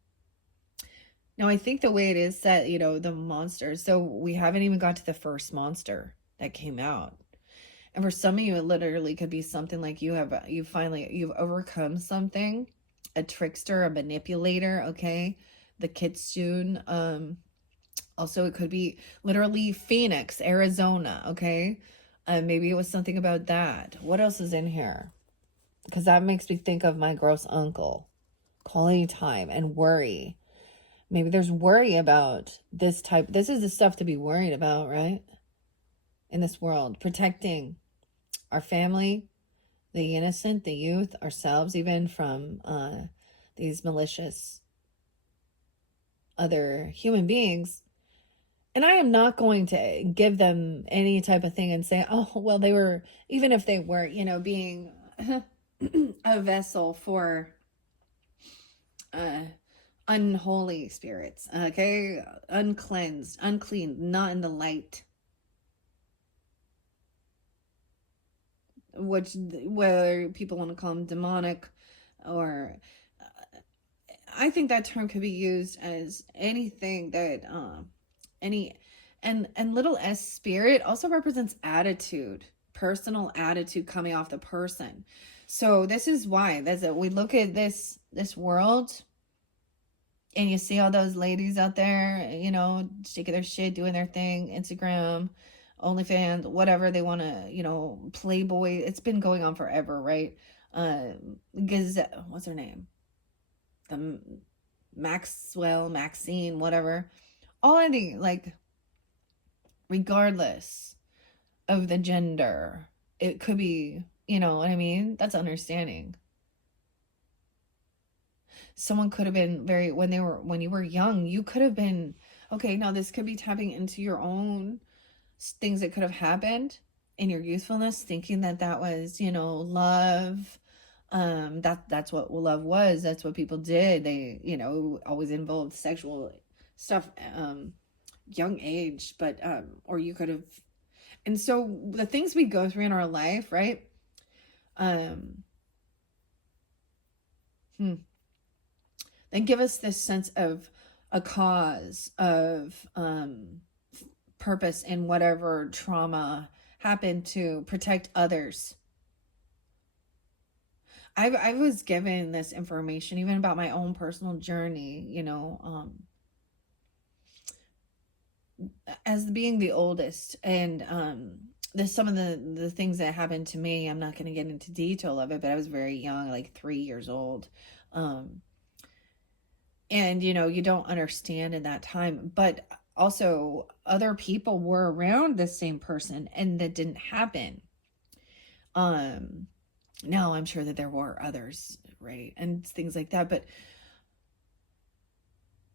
Now I think the way it is set, you know, the monsters. So we haven't even got to the first monster that came out. And for some of you, it literally could be something like you've overcome something, a trickster, a manipulator, okay? The kitsune. Also, it could be literally Phoenix, Arizona, okay? Maybe it was something about that. What else is in here? Because that makes me think of my gross uncle. Quality time and worry. Maybe there's worry about this type. This is the stuff to be worried about, right? In this world. Protecting our family, the innocent, the youth, ourselves, even from these malicious other human beings. And I am not going to give them any type of thing and say, oh, well, they were, even if they were, you know, being a vessel for unholy spirits, okay? Uncleansed, unclean, not in the light. Which, whether people want to call them demonic or I think that term could be used as anything that and little s spirit also represents attitude, personal attitude coming off the person. So this is why we look at this world and you see all those ladies out there, you know, shaking their shit, doing their thing, Instagram, OnlyFans, whatever they want to, you know, Playboy. It's been going on forever, right? Gazette, what's her name? The Maxine, whatever. All I think, like, regardless of the gender, it could be, you know what I mean? That's understanding. Someone could have been when you were young, you could have been, okay, now this could be tapping into your own things that could have happened in your youthfulness, thinking that was, you know, love. That's what love was. That's what people did. They, you know, always involved sexual stuff, young age, but, or you could have, and so the things we go through in our life, right? Then give us this sense of a cause of, purpose in whatever trauma happened to protect others. I was given this information even about my own personal journey, you know, as being the oldest, and there's some of the things that happened to me. I'm not going to get into detail of it, but I was very young, like 3 years old, and you know, you don't understand in that time, but also other people were around the same person and that didn't happen. Now I'm sure that there were others, right? And things like that, but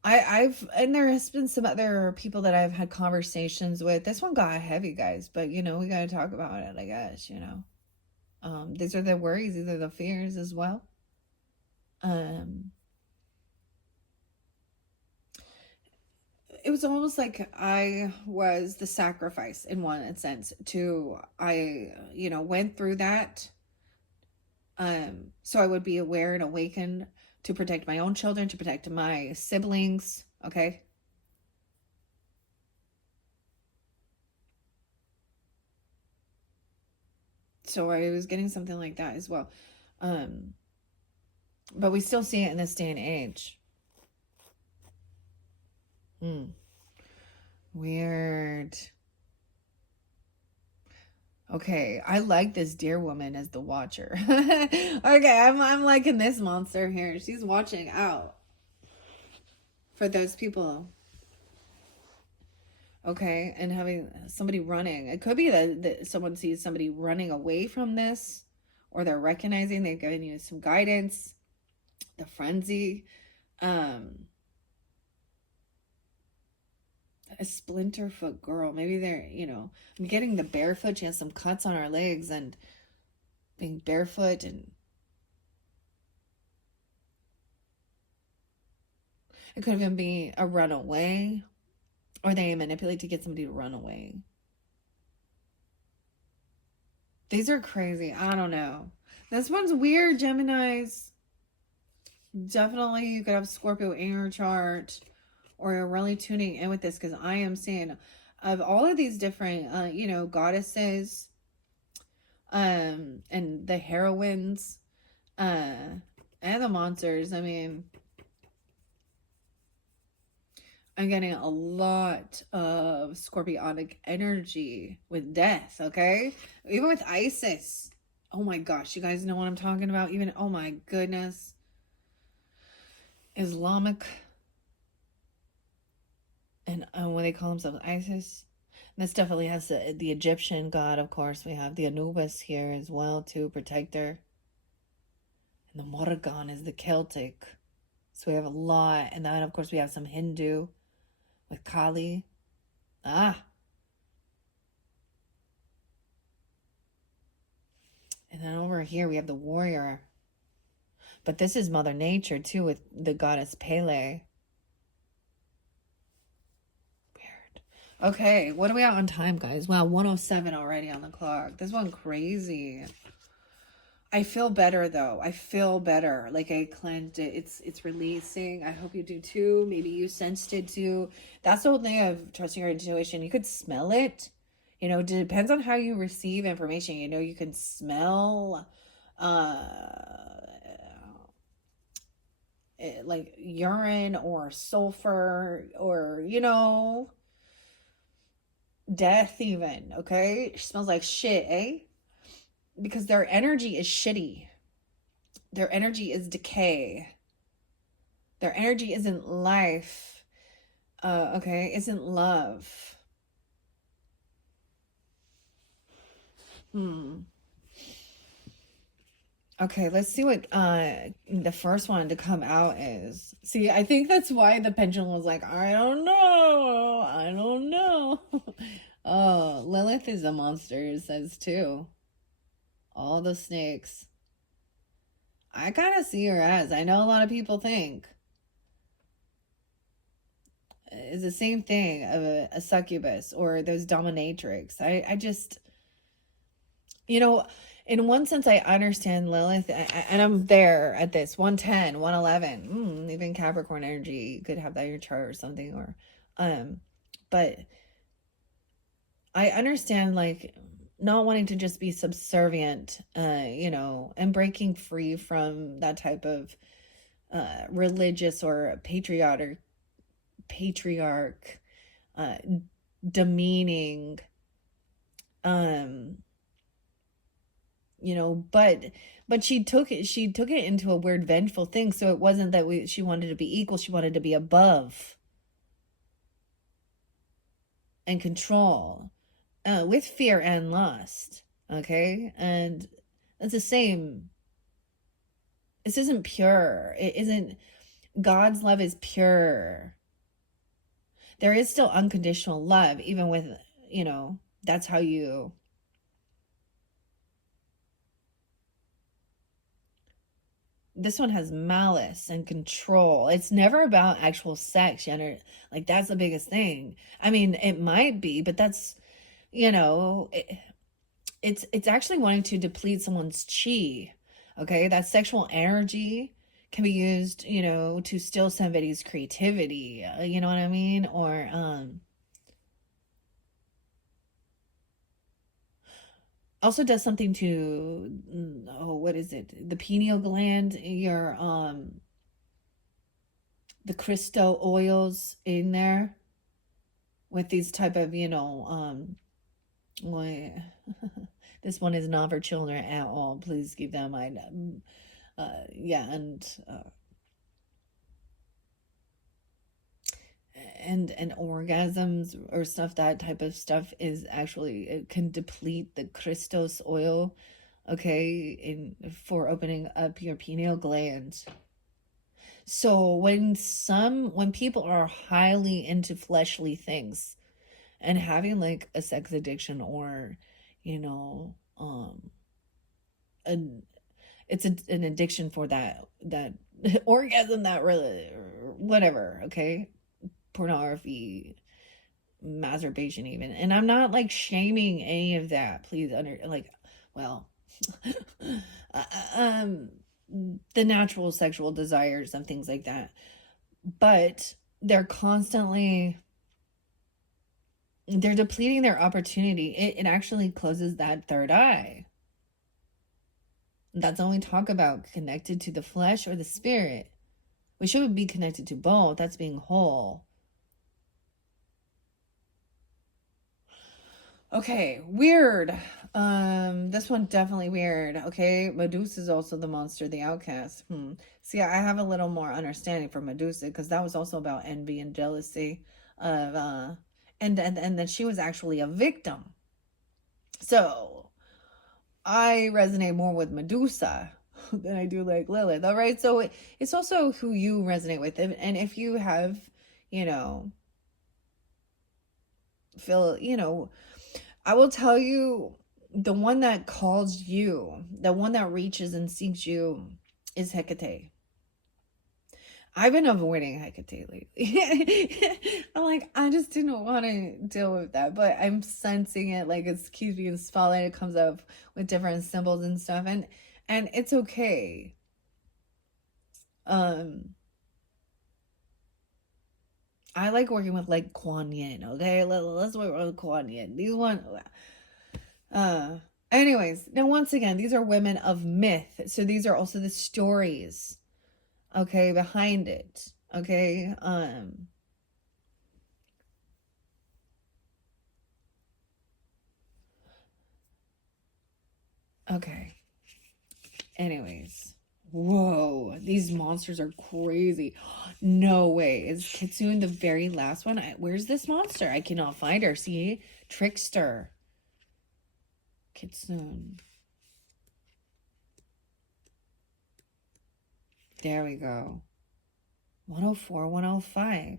And there has been some other people that I've had conversations with. This one got heavy, guys, but we got to talk about it, I guess. These are the worries, these are the fears as well. It was almost like I was the sacrifice in one sense to went through that, so I would be aware and awakened to protect my own children, to protect my siblings. Okay. So I was getting something like that as well. But we still see it in this day and age. Weird. Okay, I like this deer woman as the watcher. Okay, I'm liking this monster here. She's watching out for those people. Okay, and having somebody running. It could be that someone sees somebody running away from this, or they're recognizing they've given you some guidance. The frenzy. A splinterfoot girl. Maybe I'm getting the barefoot. She has some cuts on her legs and being barefoot, and it could even be a runaway, or they manipulate to get somebody to run away. These are crazy. I don't know. This one's weird, Geminis. Definitely you could have Scorpio in your chart, or you're really tuning in with this, because I am seeing of all of these different goddesses, and the heroines, and the monsters. I mean, I'm getting a lot of scorpionic energy with death, okay? Even with Isis. Oh my gosh, you guys know what I'm talking about? Even, oh my goodness. Islamic. And when they call themselves Isis. This definitely has the Egyptian god, of course. We have the Anubis here as well, too, protector. And the Morrigan is the Celtic. So we have a lot. And then, of course, we have some Hindu with Kali. And then over here we have the warrior. But this is Mother Nature too, with the goddess Pele. Weird. Okay, what are we at on time, guys? Wow, 107 already on the clock. This one crazy. I feel better though. I feel better. Like I cleansed it. It's releasing. I hope you do too. Maybe you sensed it too. That's the whole thing of trusting your intuition. You could smell it. It depends on how you receive information. You can smell like urine or sulfur, or death even. Okay, it smells like shit, eh? Because their energy is shitty. Their energy is decay. Their energy isn't life. Okay, isn't love. Okay, let's see what the first one to come out is. See, I think that's why the pendulum was like, I don't know. I don't know. Oh, Lilith is a monster, it says too. All the snakes. I kind of see her as, I know a lot of people think, is the same thing of a succubus or those dominatrix. I just, in one sense, I understand Lilith, and I'm there at this 110, 111. Even Capricorn energy, you could have that in your chart or something, or, but I understand, like, not wanting to just be subservient, and breaking free from that type of religious or patriarch, demeaning, but she took it into a weird vengeful thing. So it wasn't that she wanted to be equal, she wanted to be above and control, with fear and lust. Okay, and it's the same. This isn't pure. It isn't. God's love is pure. there is still unconditional love, even with, that's how you. This one has malice and control. It's never about actual sex, like that's the biggest thing. I mean, it might be, but that's, it's actually wanting to deplete someone's chi. Okay, that sexual energy can be used, to steal somebody's creativity. You know what I mean? Or also does something to, what is it? The pineal gland, the crystal oils in there with these type of, like, this one is not for children at all. Please keep that in mind. Yeah, and orgasms or stuff, that type of stuff is actually, it can deplete the Christos oil, okay, for opening up your pineal gland. So when people are highly into fleshly things and having like a sex addiction, or an it's an addiction for that orgasm, that really, whatever, okay, pornography, masturbation even. And I'm not like shaming any of that, please, well, um the natural sexual desires and things like that, but they're depleting their opportunity. It actually closes that third eye. That's when we talk about connected to the flesh or the spirit. We should be connected to both. That's being whole. Okay, weird. This one definitely weird. Okay, Medusa is also the monster, the outcast. See, I have a little more understanding for Medusa, because that was also about envy and jealousy of and then she was actually a victim. So I resonate more with Medusa than I do like Lilith. All right, so it's also who you resonate with, and if you have, feel, I will tell you, the one that calls you, the one that reaches and seeks you, is Hecate. I've been avoiding Hecate lately. I'm like, I just didn't want to deal with that, but I'm sensing it, like it keeps being spotlighted. It comes up with different symbols and stuff, and it's okay. I like working with like Kuan Yin. Okay, let's work with Kuan Yin. These one. Anyways, now once again, these are women of myth. So these are also the stories, okay, behind it. Okay. Okay. Anyways. Whoa, these monsters are crazy. No way. Is Kitsune the very last one? Where's this monster? I cannot find her. See? Trickster. Kitsune. There we go. 104, 105.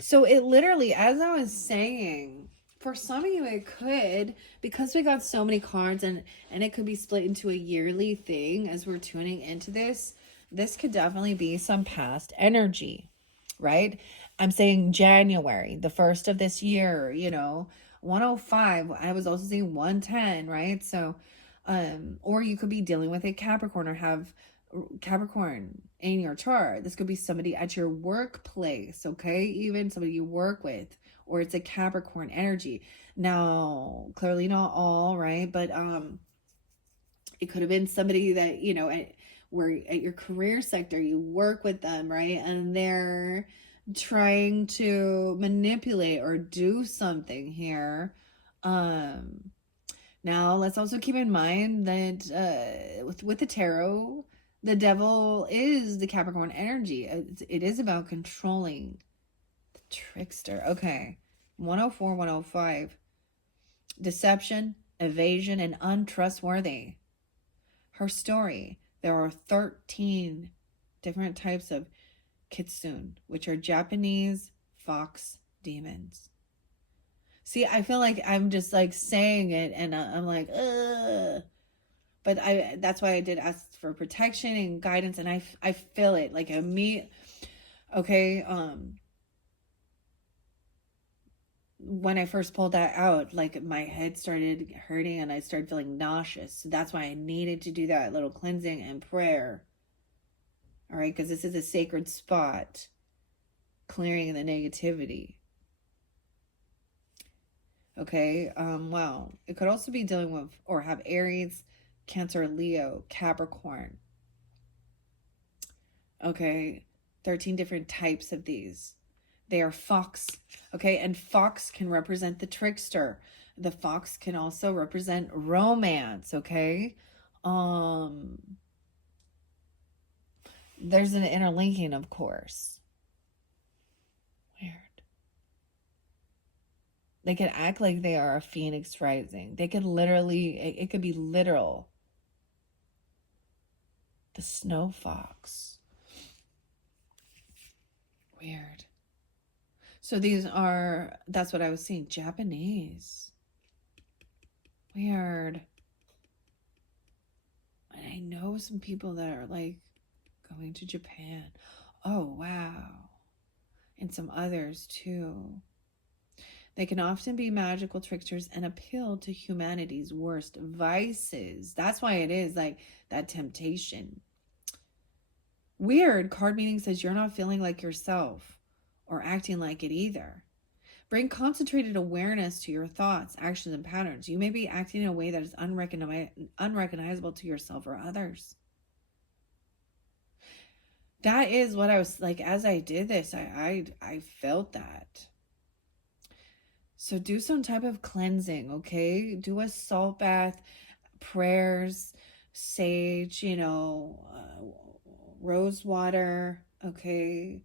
So it literally, as I was saying, for some of you it could, because we got so many cards, and it could be split into a yearly thing as we're tuning into this. This could definitely be some past energy, right? I'm saying January, the first of this year, 105. I was also saying 110, right? So, or you could be dealing with a Capricorn, or have Capricorn in your chart. This could be somebody at your workplace, okay? Even somebody you work with, or it's a Capricorn energy. Now, clearly not all, right? But it could have been somebody that, at your career sector, you work with them, right? And they're trying to manipulate or do something here. Now, let's also keep in mind that with the tarot, the devil is the Capricorn energy. It is about controlling. The trickster. Okay. 104, 105. Deception, evasion, and untrustworthy. Her story. There are 13 different types of kitsune, which are Japanese fox demons. See, I feel like I'm just like saying it and I'm like, ugh. But that's why I did ask for protection and guidance, and I feel it like a me. Okay, when I first pulled that out, like my head started hurting and I started feeling nauseous. So that's why I needed to do that little cleansing and prayer. All right, because this is a sacred spot, clearing the negativity. Okay, wow. It could also be dealing with or have Aries, Cancer, Leo, Capricorn. Okay, 13 different types of these. They are fox. Okay, and fox can represent the trickster. The fox can also represent romance. Okay, um, there's an interlinking, of course. Weird. They could act like they are a phoenix rising. They could literally, it could be literal. The snow fox. Weird. So these are, that's what I was seeing, Japanese. Weird. And I know some people that are like going to Japan. Oh, wow. And some others too. They can often be magical tricksters and appeal to humanity's worst vices. That's why it is like that temptation. Weird. Card meaning says you're not feeling like yourself or acting like it either. Bring concentrated awareness to your thoughts, actions, and patterns. You may be acting in a way that is unrecognizable to yourself or others. That is what I was like as I did this. I felt that. So do some type of cleansing, okay? Do a salt bath, prayers, sage, rose water, okay?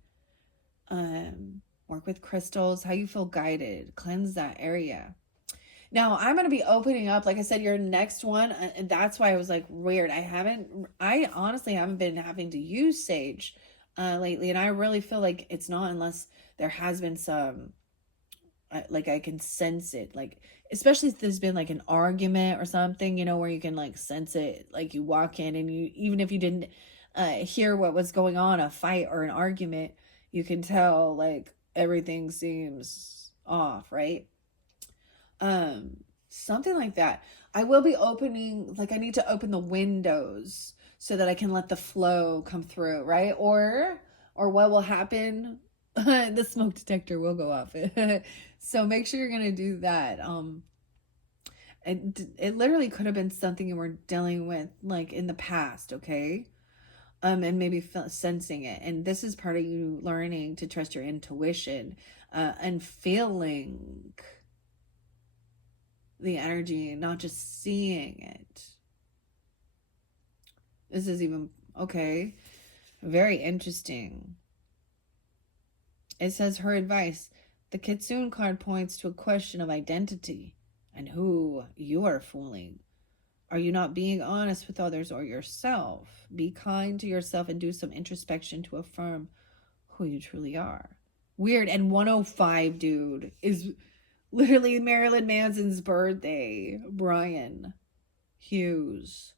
Work with crystals, how you feel guided. Cleanse that area. Now, I'm going to be opening up, like I said, your next one. And that's why I was like, weird. I honestly haven't been having to use sage lately. And I really feel like it's not unless there has been some, like I can sense it. Like, especially if there's been like an argument or something, where you can like sense it. Like you walk in and even if you didn't hear what was going on, a fight or an argument, you can tell like everything seems off, right? Something like that. I will be opening, like I need to open the windows so that I can let the flow come through, right? Or what will happen, the smoke detector will go off. So make sure you're going to do that. It literally could have been something you were dealing with like in the past, okay? And maybe sensing it. And this is part of you learning to trust your intuition, and feeling the energy, not just seeing it. This is even, okay, very interesting. It says her advice. The Kitsune card points to a question of identity and who you are fooling. Are you not being honest with others or yourself? Be kind to yourself and do some introspection to affirm who you truly are. Weird. And 105, dude, is literally Marilyn Manson's birthday. Brian Hughes.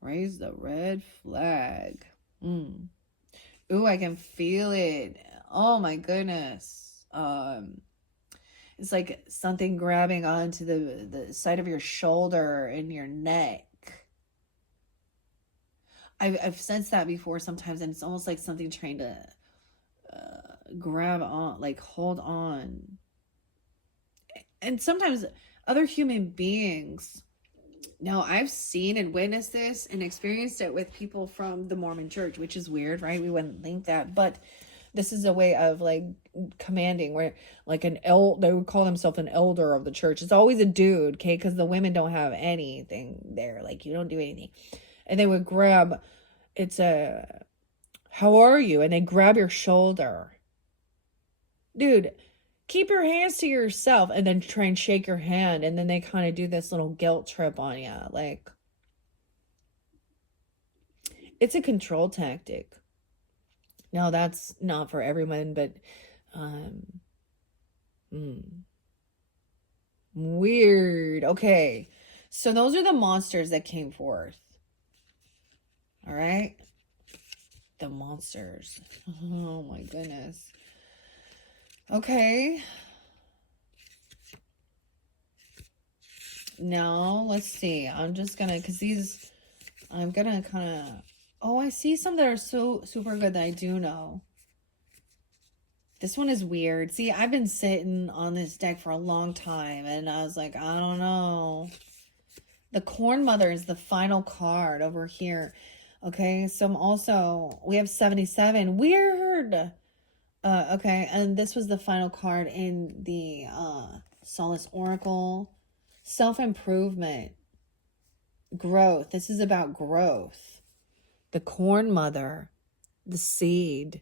Raise the red flag. Ooh, I can feel it. Oh my goodness. It's like something grabbing onto the side of your shoulder and your neck. I've sensed that before sometimes, and it's almost like something trying to grab on, like hold on. And sometimes other human beings. Now, I've seen and witnessed this and experienced it with people from the Mormon church, which is weird, right? We wouldn't think that, but this is a way of like commanding, where like they would call themselves an elder of the church. It's always a dude, okay? Because the women don't have anything there. Like you don't do anything. And they would grab, how are you? And they grab your shoulder. Dude, keep your hands to yourself and then try and shake your hand. And then they kind of do this little guilt trip on you. Like, it's a control tactic. Now that's not for everyone, but um, hmm, weird. Okay, so those are the monsters that came forth. All right, the monsters. Oh my goodness. Okay. Now let's see. I'm just gonna, because these, I'm gonna kind of. Oh, I see some that are so super good that I do know. This one is weird. See, I've been sitting on this deck for a long time, and I was like, I don't know. The Corn Mother is the final card over here. Okay, so I'm also, we have 77. Weird. Okay, and this was the final card in the Solace Oracle. Self-improvement. Growth. This is about growth. The Corn Mother. The seed.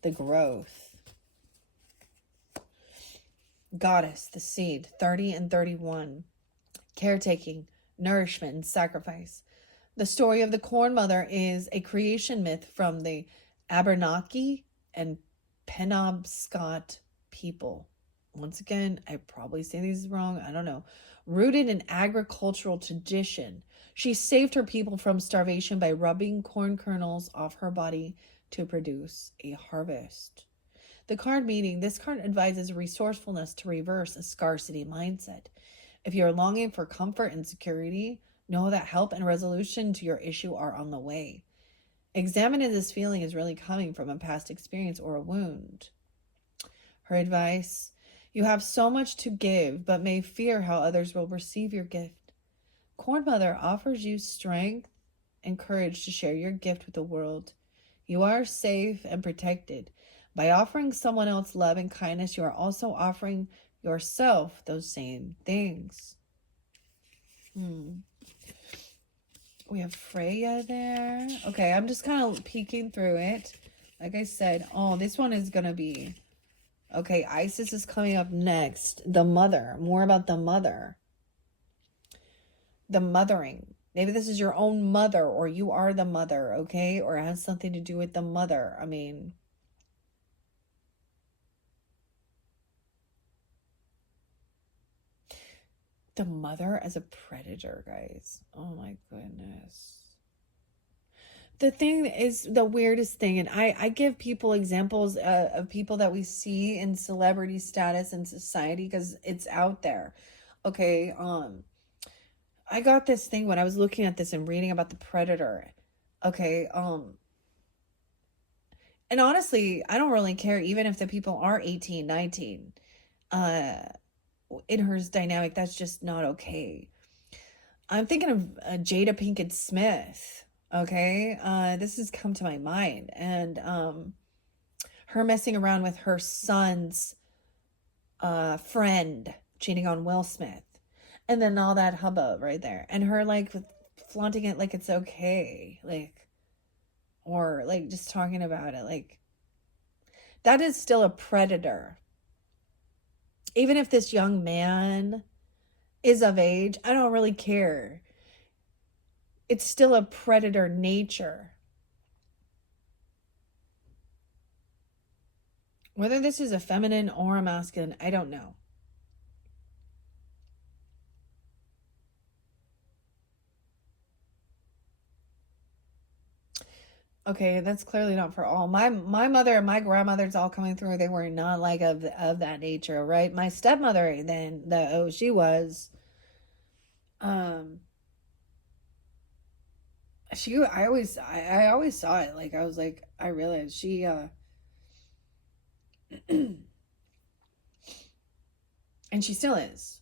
The growth. Goddess. The seed. 30 and 31. Caretaking. Nourishment and sacrifice. The story of the Corn Mother is a creation myth from the Abenaki and Penobscot people. Once again, I probably say these wrong. I don't know. Rooted in agricultural tradition, she saved her people from starvation by rubbing corn kernels off her body to produce a harvest. The card meaning, this card advises resourcefulness to reverse a scarcity mindset. If you're longing for comfort and security, know that help and resolution to your issue are on the way. Examine if this feeling is really coming from a past experience or a wound. Her advice, you have so much to give, but may fear how others will receive your gift. Corn Mother offers you strength and courage to share your gift with the world. You are safe and protected. By offering someone else love and kindness, you are also offering yourself those same things. We have Freya there. Okay, I'm just kind of peeking through it. Like I said, oh, this one is going to be... Okay, Isis is coming up next. The mother. More about the mother. The mothering. Maybe this is your own mother, or you are the mother, okay? Or it has something to do with the mother. I mean... The mother as a predator, guys. Oh my goodness. The thing is the weirdest thing, and I give people examples of people that we see in celebrity status in society because it's out there. Okay, I got this thing when I was looking at this and reading about the predator. Okay, and honestly, I don't really care even if the people are 18, 19. In her dynamic, that's just not okay. I'm thinking of Jada Pinkett Smith. Okay, this has come to my mind, and her messing around with her son's friend, cheating on Will Smith, and then all that hubbub right there, and her like flaunting it like it's okay, like, or like just talking about it like that is still a predator. Even if this young man is of age, I don't really care. It's still a predator nature. Whether this is a feminine or a masculine, I don't know. Okay, that's clearly not for all. My mother and my grandmother's all coming through. They were not like of that nature, right? My stepmother, then she was. I always saw it. Like I was like, I realized she and she still is.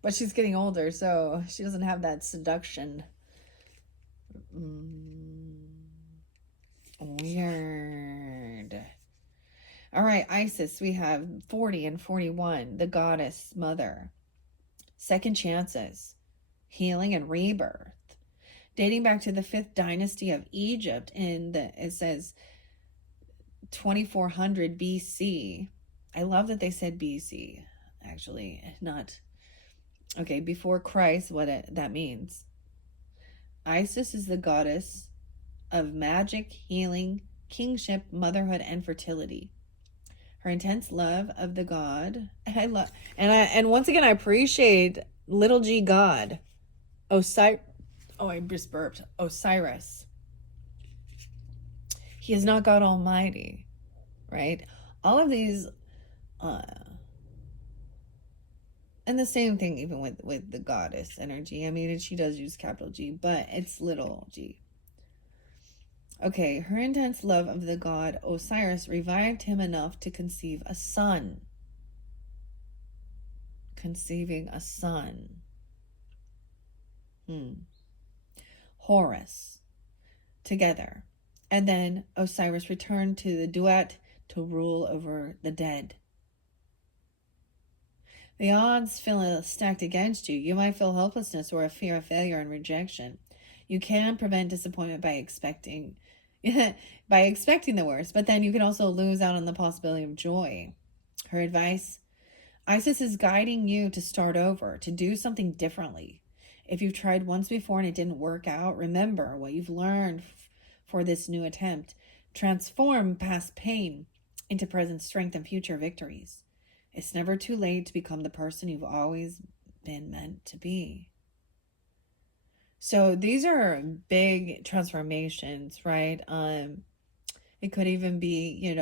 But she's getting older, so she doesn't have that seduction. Weird. All right, Isis, we have 40 and 41, the goddess mother. Second chances, healing and rebirth. Dating back to the 5th dynasty of Egypt, it says 2400 BC. I love that they said BC, actually, not... Okay, before Christ, that means. Isis is the goddess of magic, healing, kingship, motherhood, and fertility. Her intense love of the god. And once again I appreciate little g god. Osiris. Oh, I just burped. Osiris. He is not God Almighty, right? All of these, and the same thing even with the goddess energy. I mean, she does use capital G, but it's little g. Okay, her intense love of the god Osiris revived him enough to conceive a son. Conceiving a son. Horus. Together. And then Osiris returned to the duet to rule over the dead. The odds feel stacked against you. You might feel helplessness or a fear of failure and rejection. You can prevent disappointment by expecting the worst, but then you can also lose out on the possibility of joy. Her advice: Isis is guiding you to start over, to do something differently. If you've tried once before and it didn't work out, remember what you've learned for this new attempt. Transform past pain into present strength and future victories. It's never too late to become the person you've always been meant to be. So these are big transformations, right? It could even be,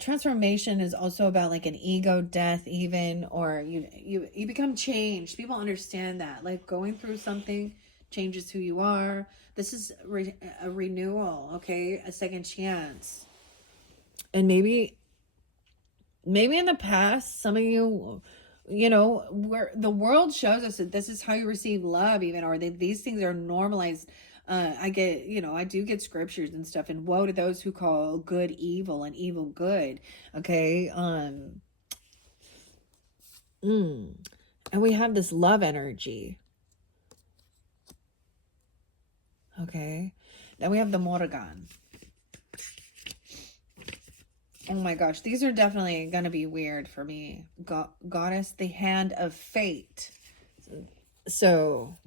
transformation is also about like an ego death even, or you become changed. People understand that, like, going through something changes who you are. This is a renewal, okay? A second chance. And maybe in the past, some of you, where the world shows us that this is how you receive love, even, or these things are normalized. I do get scriptures and stuff, and woe to those who call good evil and evil good. Okay. And we have this love energy. Okay. Then we have the Morrigan. Oh my gosh, these are definitely going to be weird for me. Goddess, the hand of fate. So,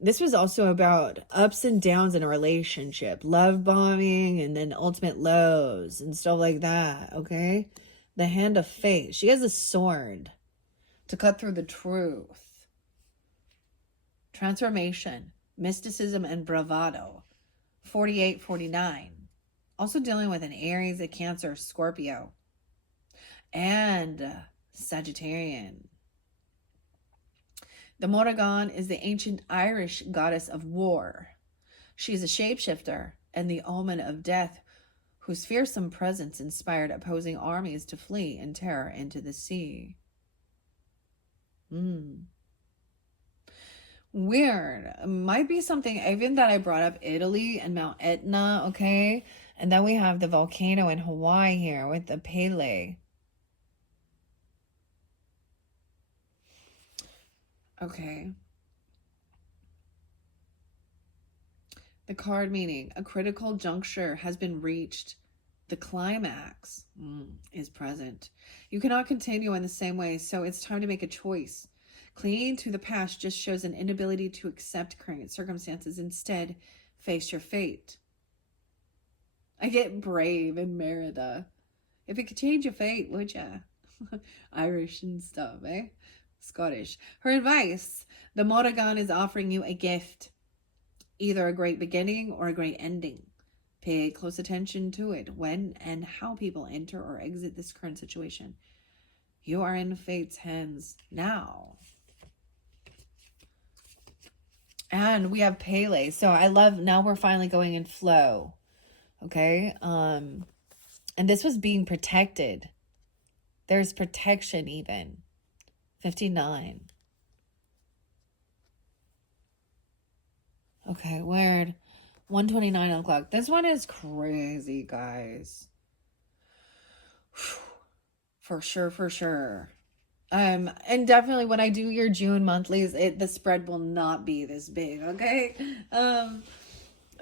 this was also about ups and downs in a relationship, love bombing, and then ultimate lows and stuff like that, okay? The hand of fate. She has a sword to cut through the truth. Transformation, mysticism, and bravado. 48-49. Also dealing with an Aries, a Cancer, Scorpio, and Sagittarian. The Morrigan is the ancient Irish goddess of war. She is a shapeshifter and the omen of death, whose fearsome presence inspired opposing armies to flee in terror into the sea. Weird. Might be something even that I brought up Italy and Mount Etna, okay? And then we have the volcano in Hawaii here with the Pele. Okay. The card meaning a critical juncture has been reached. The climax is present. You cannot continue in the same way, so it's time to make a choice. Clinging to the past just shows an inability to accept current circumstances. Instead, face your fate. I get brave in Merida. If it could change your fate, would ya? Irish and stuff, eh? Scottish. Her advice: the Morrigan is offering you a gift. Either a great beginning or a great ending. Pay close attention to it when and how people enter or exit this current situation. You are in fate's hands now. And we have Pele. So I love, now we're finally going in flow. Okay. And this was being protected. There's protection even. 59. Okay, weird. 1:29 on the clock. This one is crazy, guys. For sure. And definitely when I do your June monthlies, the spread will not be this big, okay? And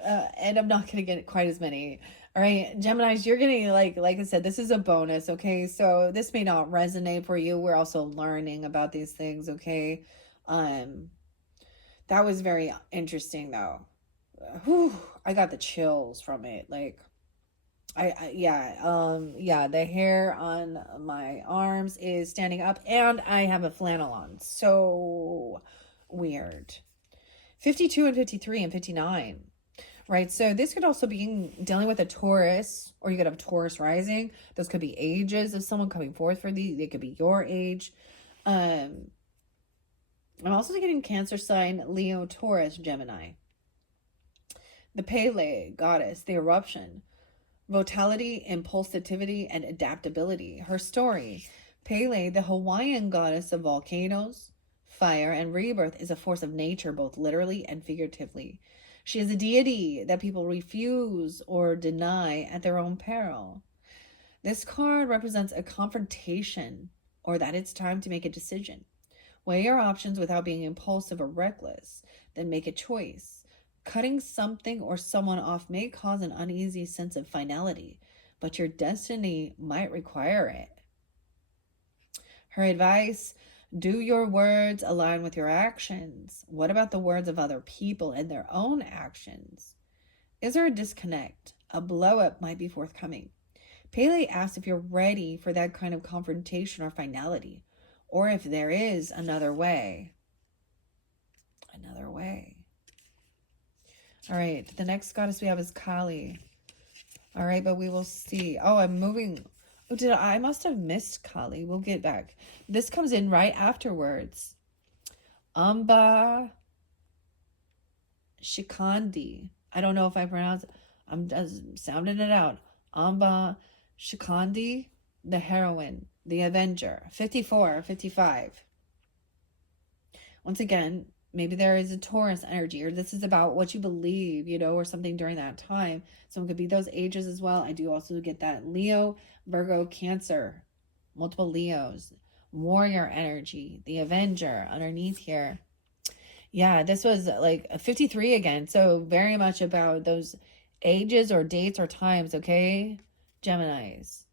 I'm not gonna get quite as many. All right, Geminis, you're getting, like I said, this is a bonus, okay? So this may not resonate for you. We're also learning about these things, okay? The That was very interesting though. Whew, I got the chills from it. Like yeah, the hair on my arms is standing up and I have a flannel on. So weird. 52 and 53 and 59. Right. So this could also be dealing with a Taurus, or you could have Taurus rising. Those could be ages of someone coming forth for these. They could be your age. Um, I'm also getting Cancer sign, Leo, Taurus, Gemini. The Pele goddess, the eruption, vitality, impulsivity, and adaptability. Her story. Pele, the Hawaiian goddess of volcanoes, fire, and rebirth, is a force of nature, both literally and figuratively. She is a deity that people refuse or deny at their own peril. This card represents a confrontation, or that it's time to make a decision. Weigh your options without being impulsive or reckless, then make a choice. Cutting something or someone off may cause an uneasy sense of finality, but your destiny might require it. Her advice: do your words align with your actions? What about the words of other people and their own actions? Is there a disconnect? A blow up might be forthcoming. Pele asks if you're ready for that kind of confrontation or finality, or if there is another way. Another way. All right, the next goddess we have is Kali. All right, but we will see. Oh, I'm moving. Oh, I must have missed Kali. We'll get back. This comes in right afterwards. Amba Shikandi. I don't know if I pronounce it. I'm just sounding it out. Amba Shikandi, the heroine, the Avenger. 54, 55. Once again, maybe there is a Taurus energy, or this is about what you believe, or something during that time. So it could be those ages as well. I do also get that Leo, Virgo, Cancer, multiple Leos, warrior energy, the Avenger underneath here. Yeah, this was like a 53 again. So very much about those ages or dates or times, okay? Geminis.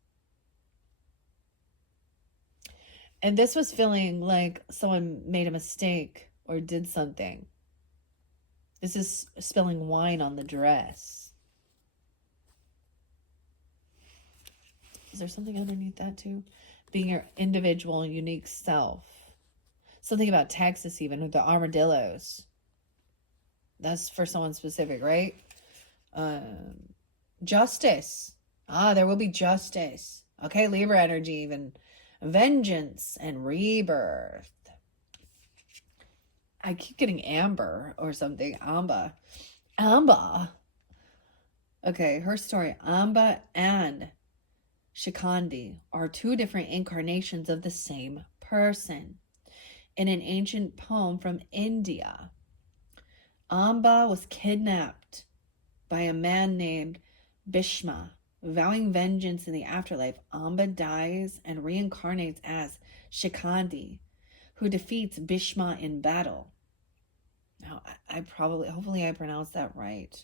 And this was feeling like someone made a mistake or did something. This is spilling wine on the dress. Is there something underneath that too? Being your individual and unique self. Something about Texas even with the armadillos. That's for someone specific, right? Justice. There will be justice. Okay, Libra energy even. Vengeance and rebirth. I keep getting Amber or something. Amba. Okay, her story. Amba and Shikandi are two different incarnations of the same person. In an ancient poem from India, Amba was kidnapped by a man named Bhishma. Vowing vengeance in the afterlife, Amba dies and reincarnates as Shikandi, who defeats Bhishma in battle. Now, hopefully I pronounced that right.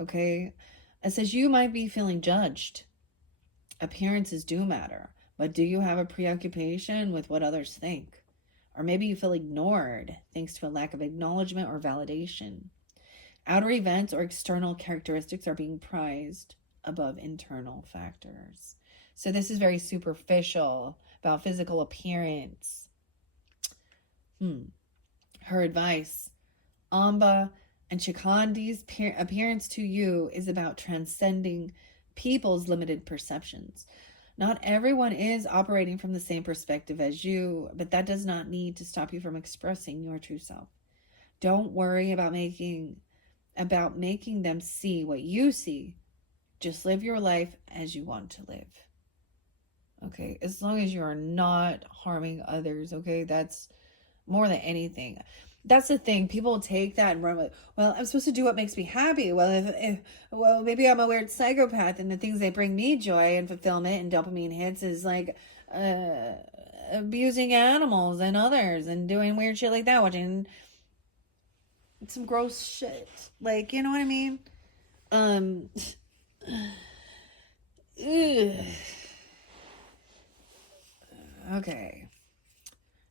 Okay. It says you might be feeling judged. Appearances do matter, but do you have a preoccupation with what others think? Or maybe you feel ignored thanks to a lack of acknowledgement or validation. Outer events or external characteristics are being prized above internal factors. So this is very superficial about physical appearance. Her advice: Amba and Shikandi's appearance to you is about transcending people's limited perceptions. Not everyone is operating from the same perspective as you, but that does not need to stop you from expressing your true self. Don't worry about making them see what you see. Just live your life as you want to live. Okay, as long as you are not harming others, okay? That's more than anything. That's the thing. People take that and run with, well, I'm supposed to do what makes me happy. Well, well, maybe I'm a weird psychopath and the things that bring me joy and fulfillment and dopamine hits is like abusing animals and others and doing weird shit like that, watching some gross shit. Like, you know what I mean? Okay.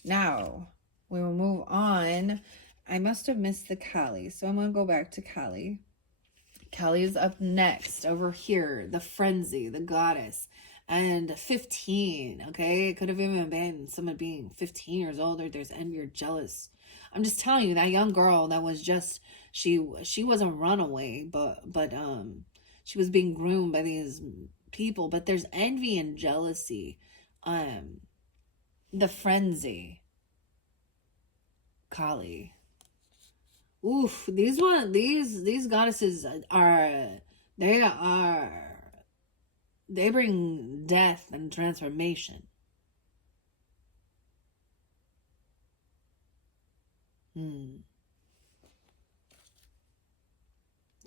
Now, we will move on I must have missed the Kali, so I'm going to go back to Kali. Kali is up next over here, the frenzy, the goddess. And 15, okay? It could have even been someone being 15 years old, or there's envy or jealous. I'm just telling you, that young girl that was just, she was a runaway, but she was being groomed by these people, but there's envy and jealousy. The frenzy. Kali. Oof, these goddesses they bring death and transformation.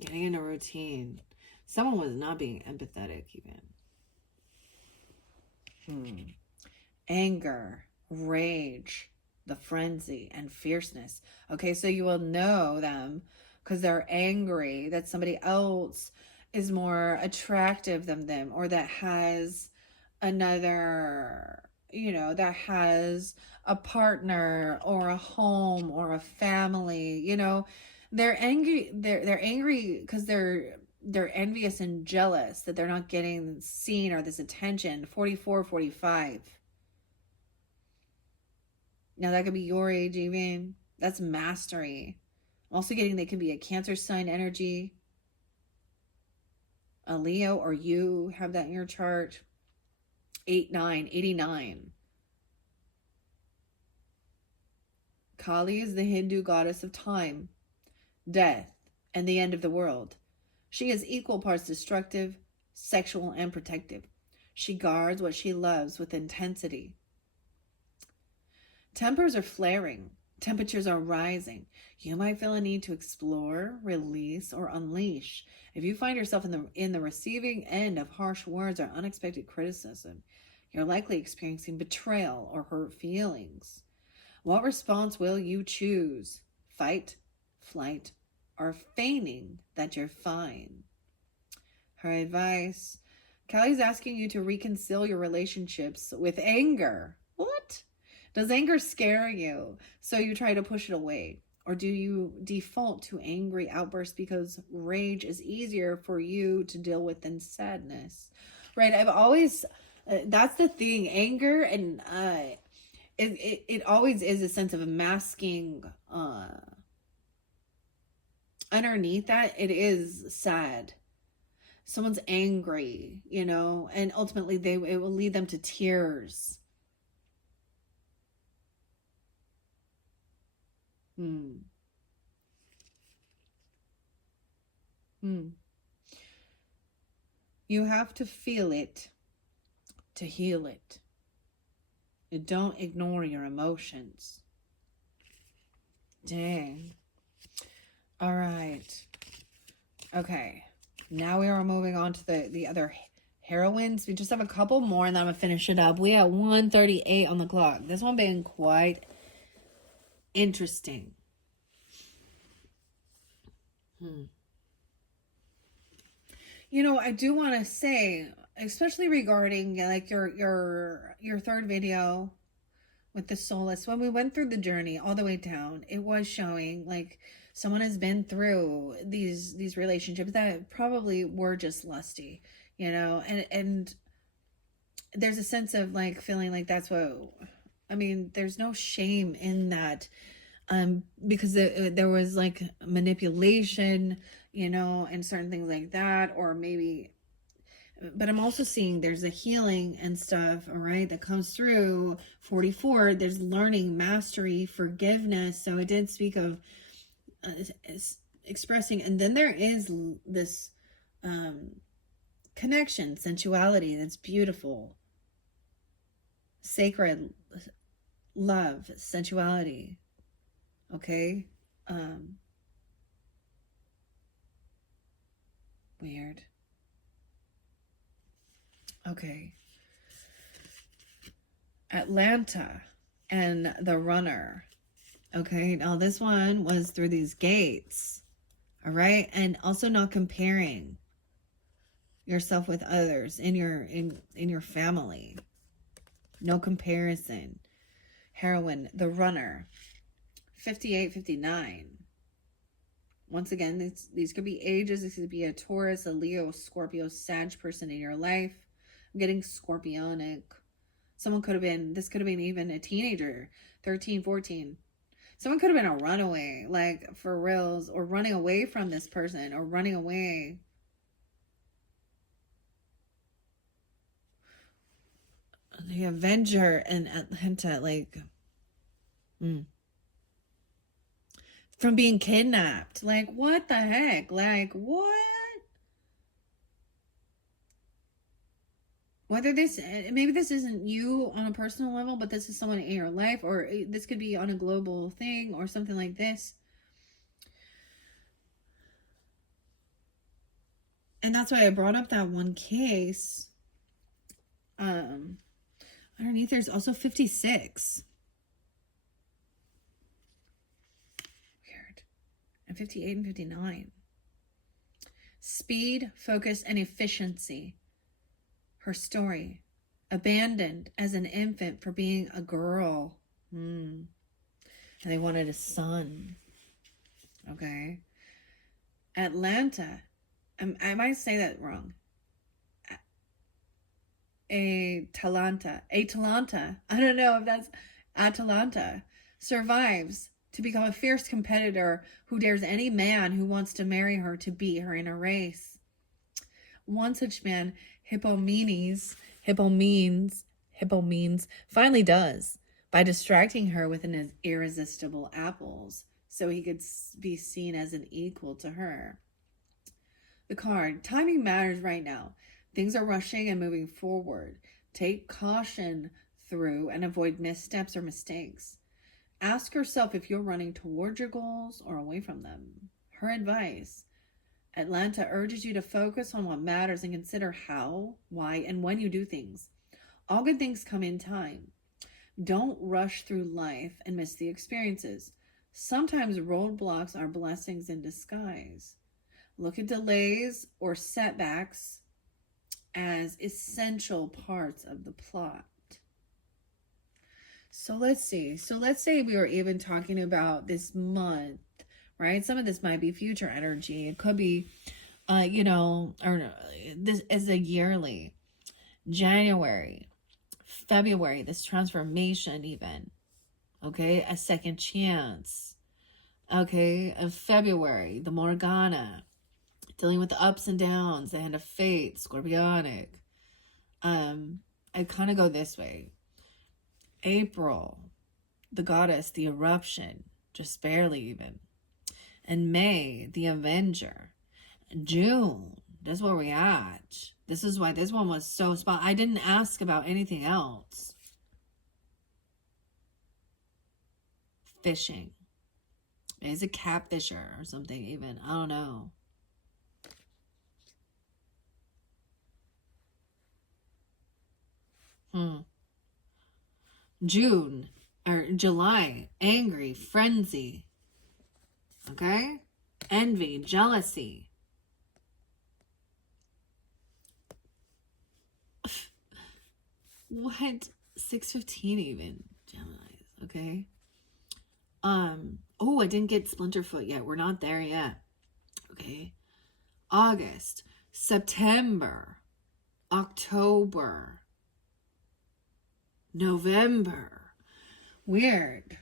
Getting into routine. Someone was not being empathetic even. Anger, rage, the frenzy, and fierceness. Okay, so you will know them because they're angry that somebody else is more attractive than them, or that has another, that has a partner or a home or a family. They're angry. They're angry because they're envious and jealous that they're not getting seen or this attention. 44, 45. Now that could be your age even. That's mastery. Also getting, they could be a Cancer sign energy, a Leo, or you have that in your chart. 89, 89. Kali is the Hindu goddess of time, death, and the end of the world. She is equal parts destructive, sexual, and protective. She guards what she loves with intensity. Tempers are flaring. Temperatures are rising. You might feel a need to explore, release, or unleash. If you find yourself in the receiving end of harsh words or unexpected criticism, you're likely experiencing betrayal or hurt feelings. What response will you choose? Fight, flight, or feigning that you're fine? Her advice: Kali's asking you to reconcile your relationships with anger. What? Does anger scare you, so you try to push it away? Or do you default to angry outbursts because rage is easier for you to deal with than sadness? Right? I've always, that's the thing, anger, and it always is a sense of masking. Underneath that, it is sad. Someone's angry, and ultimately it will lead them to tears. You have to feel it to heal it. You don't ignore your emotions. Dang. All right. Okay. Now we are moving on to the other heroines. We just have a couple more and then I'm going to finish it up. We at 1:38 on the clock. This one being quite interesting. I do want to say, especially regarding like your third video with the soulless, when we went through the journey all the way down, it was showing like someone has been through these relationships that probably were just lusty, and there's a sense of like feeling like that's what, there's no shame in that, because there was like manipulation, and certain things like that, or maybe, but I'm also seeing there's a healing and stuff, all right, that comes through 44. There's learning, mastery, forgiveness. So it did speak of expressing, and then there is this connection, sensuality that's beautiful, sacred love, sensuality. Okay. Weird. Okay. Atlanta and the runner. Okay. Now this one was through these gates. All right. And also not comparing yourself with others in your family. No comparison. Heroine, the runner. 58, 59. Once again, these could be ages. This could be a Taurus, a Leo, Scorpio, Sag person in your life. I'm getting scorpionic. Someone could have been, this could have been even a teenager, 13, 14. Someone could have been a runaway, like for reals, or running away from this person, or running away. The Avenger and Atlanta, like, from being kidnapped. Like, what the heck? Like, what? Whether this, maybe this isn't you on a personal level, but this is someone in your life, or this could be on a global thing or something like this. And that's why I brought up that one case. Underneath there's also 56. Weird. And 58 and 59. Speed, focus, and efficiency. Her story. Abandoned as an infant for being a girl. And they wanted a son. Okay. Atlanta. I might say that wrong. Atalanta. I don't know if that's Atalanta. Survives to become a fierce competitor who dares any man who wants to marry her to beat her in a race. One such man, Hippomenes, finally does by distracting her with an irresistible apples so he could be seen as an equal to her. The card, timing matters right now. Things are rushing and moving forward. Take caution through and avoid missteps or mistakes. Ask yourself if you're running toward your goals or away from them. Her advice, Atlanta urges you to focus on what matters and consider how, why, and when you do things. All good things come in time. Don't rush through life and miss the experiences. Sometimes roadblocks are blessings in disguise. Look at delays or setbacks as essential parts of the plot. So let's see. So let's say we were even talking about this month, right? Some of this might be future energy. It could be, or this is a yearly. January, February, this transformation even. Okay, a second chance. Okay, of February, the Morgana. Dealing with the ups and downs, the hand of fate, scorpionic. I kind of go this way. April, the goddess, the eruption, just barely even. And May, the Avenger. June, that's where we at. This is why this one was so spot. I didn't ask about anything else. Fishing. Is a catfisher or something even. I don't know. June or July, angry, frenzy. Okay? Envy, jealousy. What? 6:15 even. Gemini, okay? Oh, I didn't get Splinterfoot yet. We're not there yet. Okay. August, September, October, November. Weird.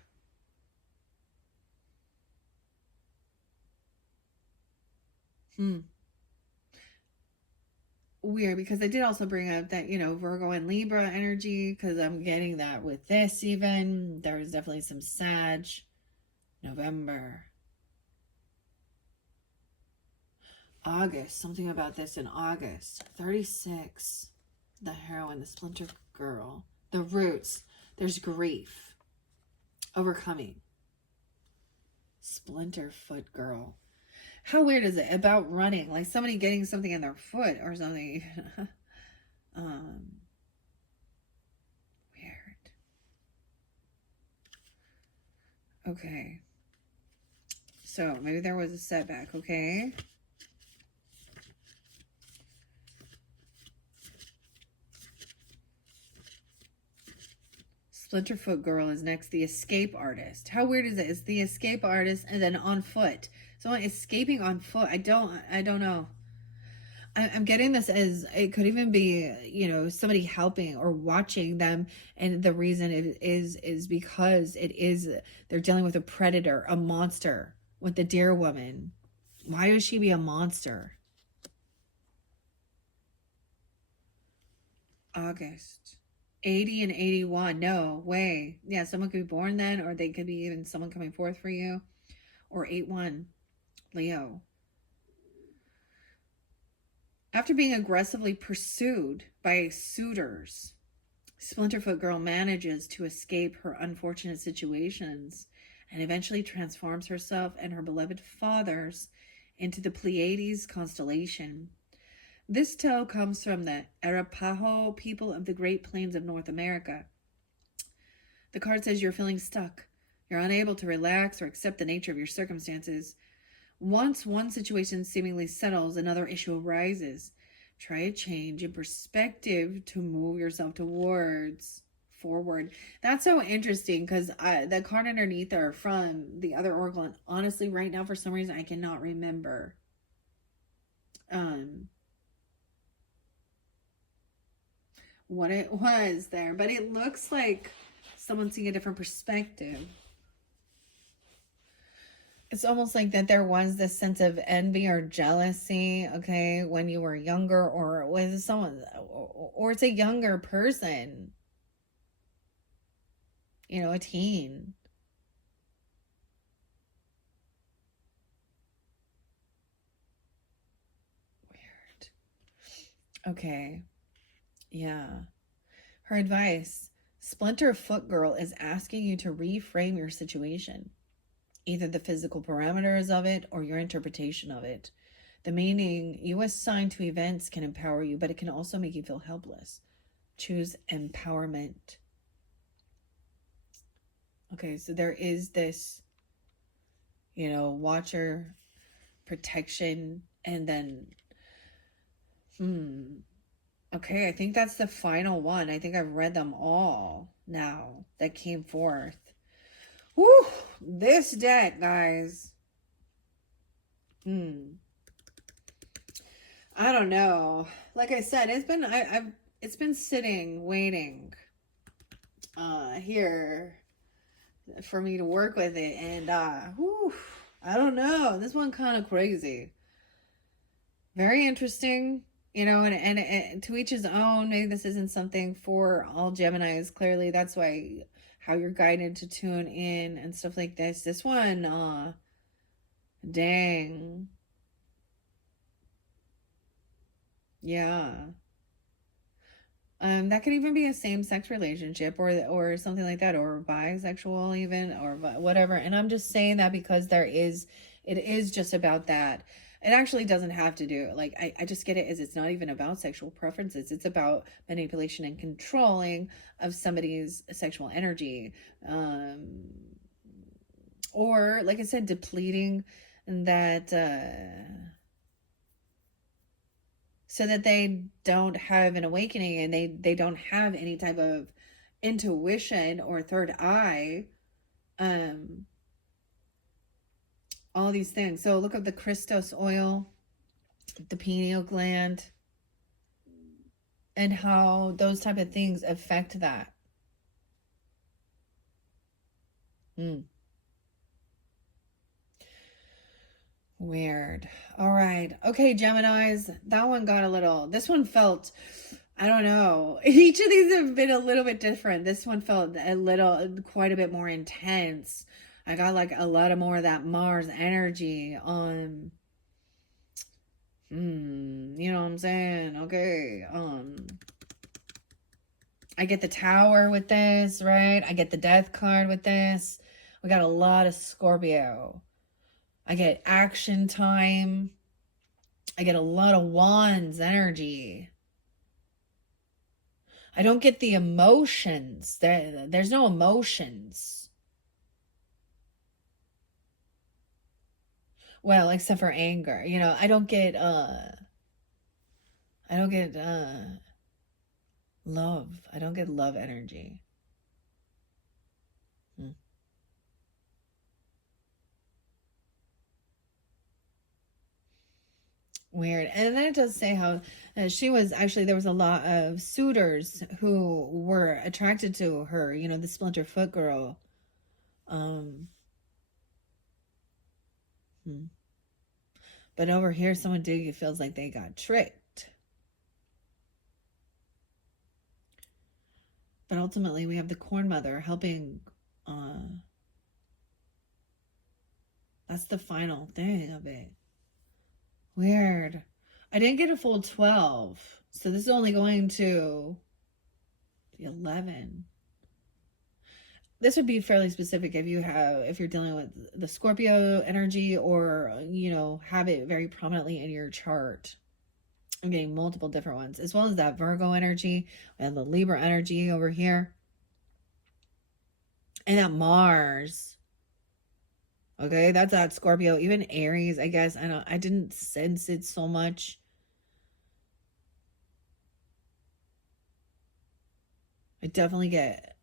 Weird, because I did also bring up that, Virgo and Libra energy, because I'm getting that with this even. There was definitely some Sag. November. August. Something about this in August. 36. The heroine, the splinter girl. The roots. There's grief. Overcoming. Splinterfoot girl. How weird is it about running? Like somebody getting something in their foot or something. Weird. Okay. So maybe there was a setback, okay? Splinterfoot girl is next. The escape artist. How weird is it? It's the escape artist and then on foot. Someone escaping on foot. I don't know. I'm getting this as it could even be, somebody helping or watching them. And the reason it is because they're dealing with a predator, a monster with the deer woman. Why would she be a monster? August. 80 and 81. No way. Yeah, someone could be born then, or they could be even someone coming forth for you. Or 8-1. Leo. After being aggressively pursued by suitors, Splinterfoot girl manages to escape her unfortunate situations and eventually transforms herself and her beloved fathers into the Pleiades constellation. This tale comes from the Arapaho people of the Great Plains of North America. The card says you're feeling stuck. You're unable to relax or accept the nature of your circumstances. Once one situation seemingly settles, another issue arises. Try a change in perspective to move yourself forward. That's so interesting because the card underneath are from the other oracle, and honestly, right now, for some reason, I cannot remember. What it was there, but it looks like someone seeing a different perspective. It's almost like that there was this sense of envy or jealousy, okay, when you were younger or with someone, or it's a younger person, a teen. Weird. Okay. Yeah. Her advice, Splinterfoot girl is asking you to reframe your situation. Either the physical parameters of it or your interpretation of it. The meaning you assign to events can empower you, but it can also make you feel helpless. Choose empowerment. Okay, so there is this, watcher, protection, and then, okay, I think that's the final one. I think I've read them all now that came forth. Whew, this deck, guys. I don't know. Like I said, it's been sitting, waiting, here for me to work with it, and whew, I don't know. This one kind of crazy. Very interesting, and to each his own. Maybe this isn't something for all Geminis. Clearly, that's why. How you're guided to tune in and stuff like this. This one, dang. Yeah. That could even be a same-sex relationship or something like that, or bisexual even, or whatever. And I'm just saying that because it is just about that. It actually doesn't have to do, like, I just get it as it's not even about sexual preferences. It's about manipulation and controlling of somebody's sexual energy. Or, like I said, depleting that, so that they don't have an awakening and they don't have any type of intuition or third eye. All these things. So look up the Christos oil, the pineal gland, and how those type of things affect that. Weird. All right. Okay, Geminis. That one got this one felt, I don't know. Each of these have been a little bit different. This one felt quite a bit more intense. I got like a lot of more of that Mars energy on, you know what I'm saying? Okay. I get the Tower with this, right? I get the Death card with this. We got a lot of Scorpio. I get action time. I get a lot of Wands energy. I don't get the emotions. There's no emotions. Well, except for anger. I don't get love. I don't get love energy. Weird. And then it does say how she was actually, there was a lot of suitors who were attracted to her, you know, the splinter foot girl. Um, hmm. But over here, someone feels like they got tricked. But ultimately, we have the corn mother helping. That's the final thing of it. Weird. I didn't get a full 12. So this is only going to the 11. This would be fairly specific if you're dealing with the Scorpio energy, or, you know, have it very prominently in your chart. I'm getting multiple different ones, as well as that Virgo energy and the Libra energy over here. And that Mars. Okay, that's that Scorpio, even Aries, I guess. I didn't sense it so much. I definitely get,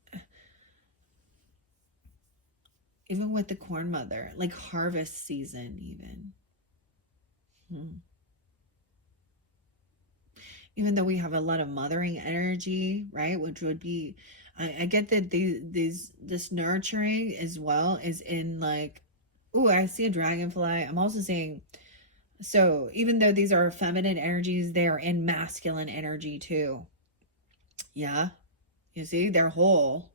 even with the corn mother, like harvest season, even. Even though we have a lot of mothering energy, right? Which would be, I get that this nurturing as well is in like, oh, I see a dragonfly. I'm also seeing, so even though these are feminine energies, they are in masculine energy too. Yeah. You see, they're whole.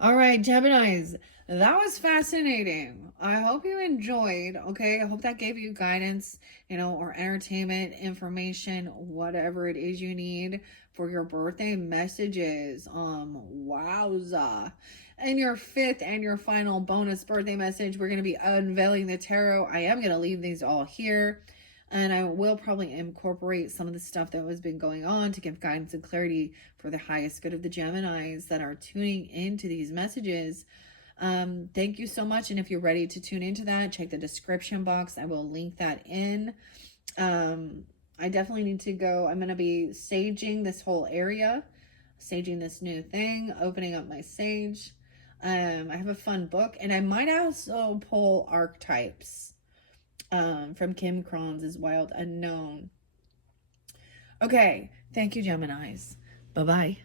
All right, Geminis, that was fascinating. I hope you enjoyed. Okay, I hope that gave you guidance, you know, or entertainment, information, whatever it is you need for your birthday messages. Wowza. And your fifth and your final bonus birthday message, we're going to be unveiling the tarot. I am going to leave these all here. And I will probably incorporate some of the stuff that has been going on to give guidance and clarity for the highest good of the Geminis that are tuning into these messages. Thank you so much. And if you're ready to tune into that, check the description box. I will link that in. I definitely need to go. I'm going to be saging this whole area, saging this new thing, opening up my sage. I have a fun book, and I might also pull archetypes from Kim Cron's Wild Unknown. Okay, thank you, Geminis. Bye-bye.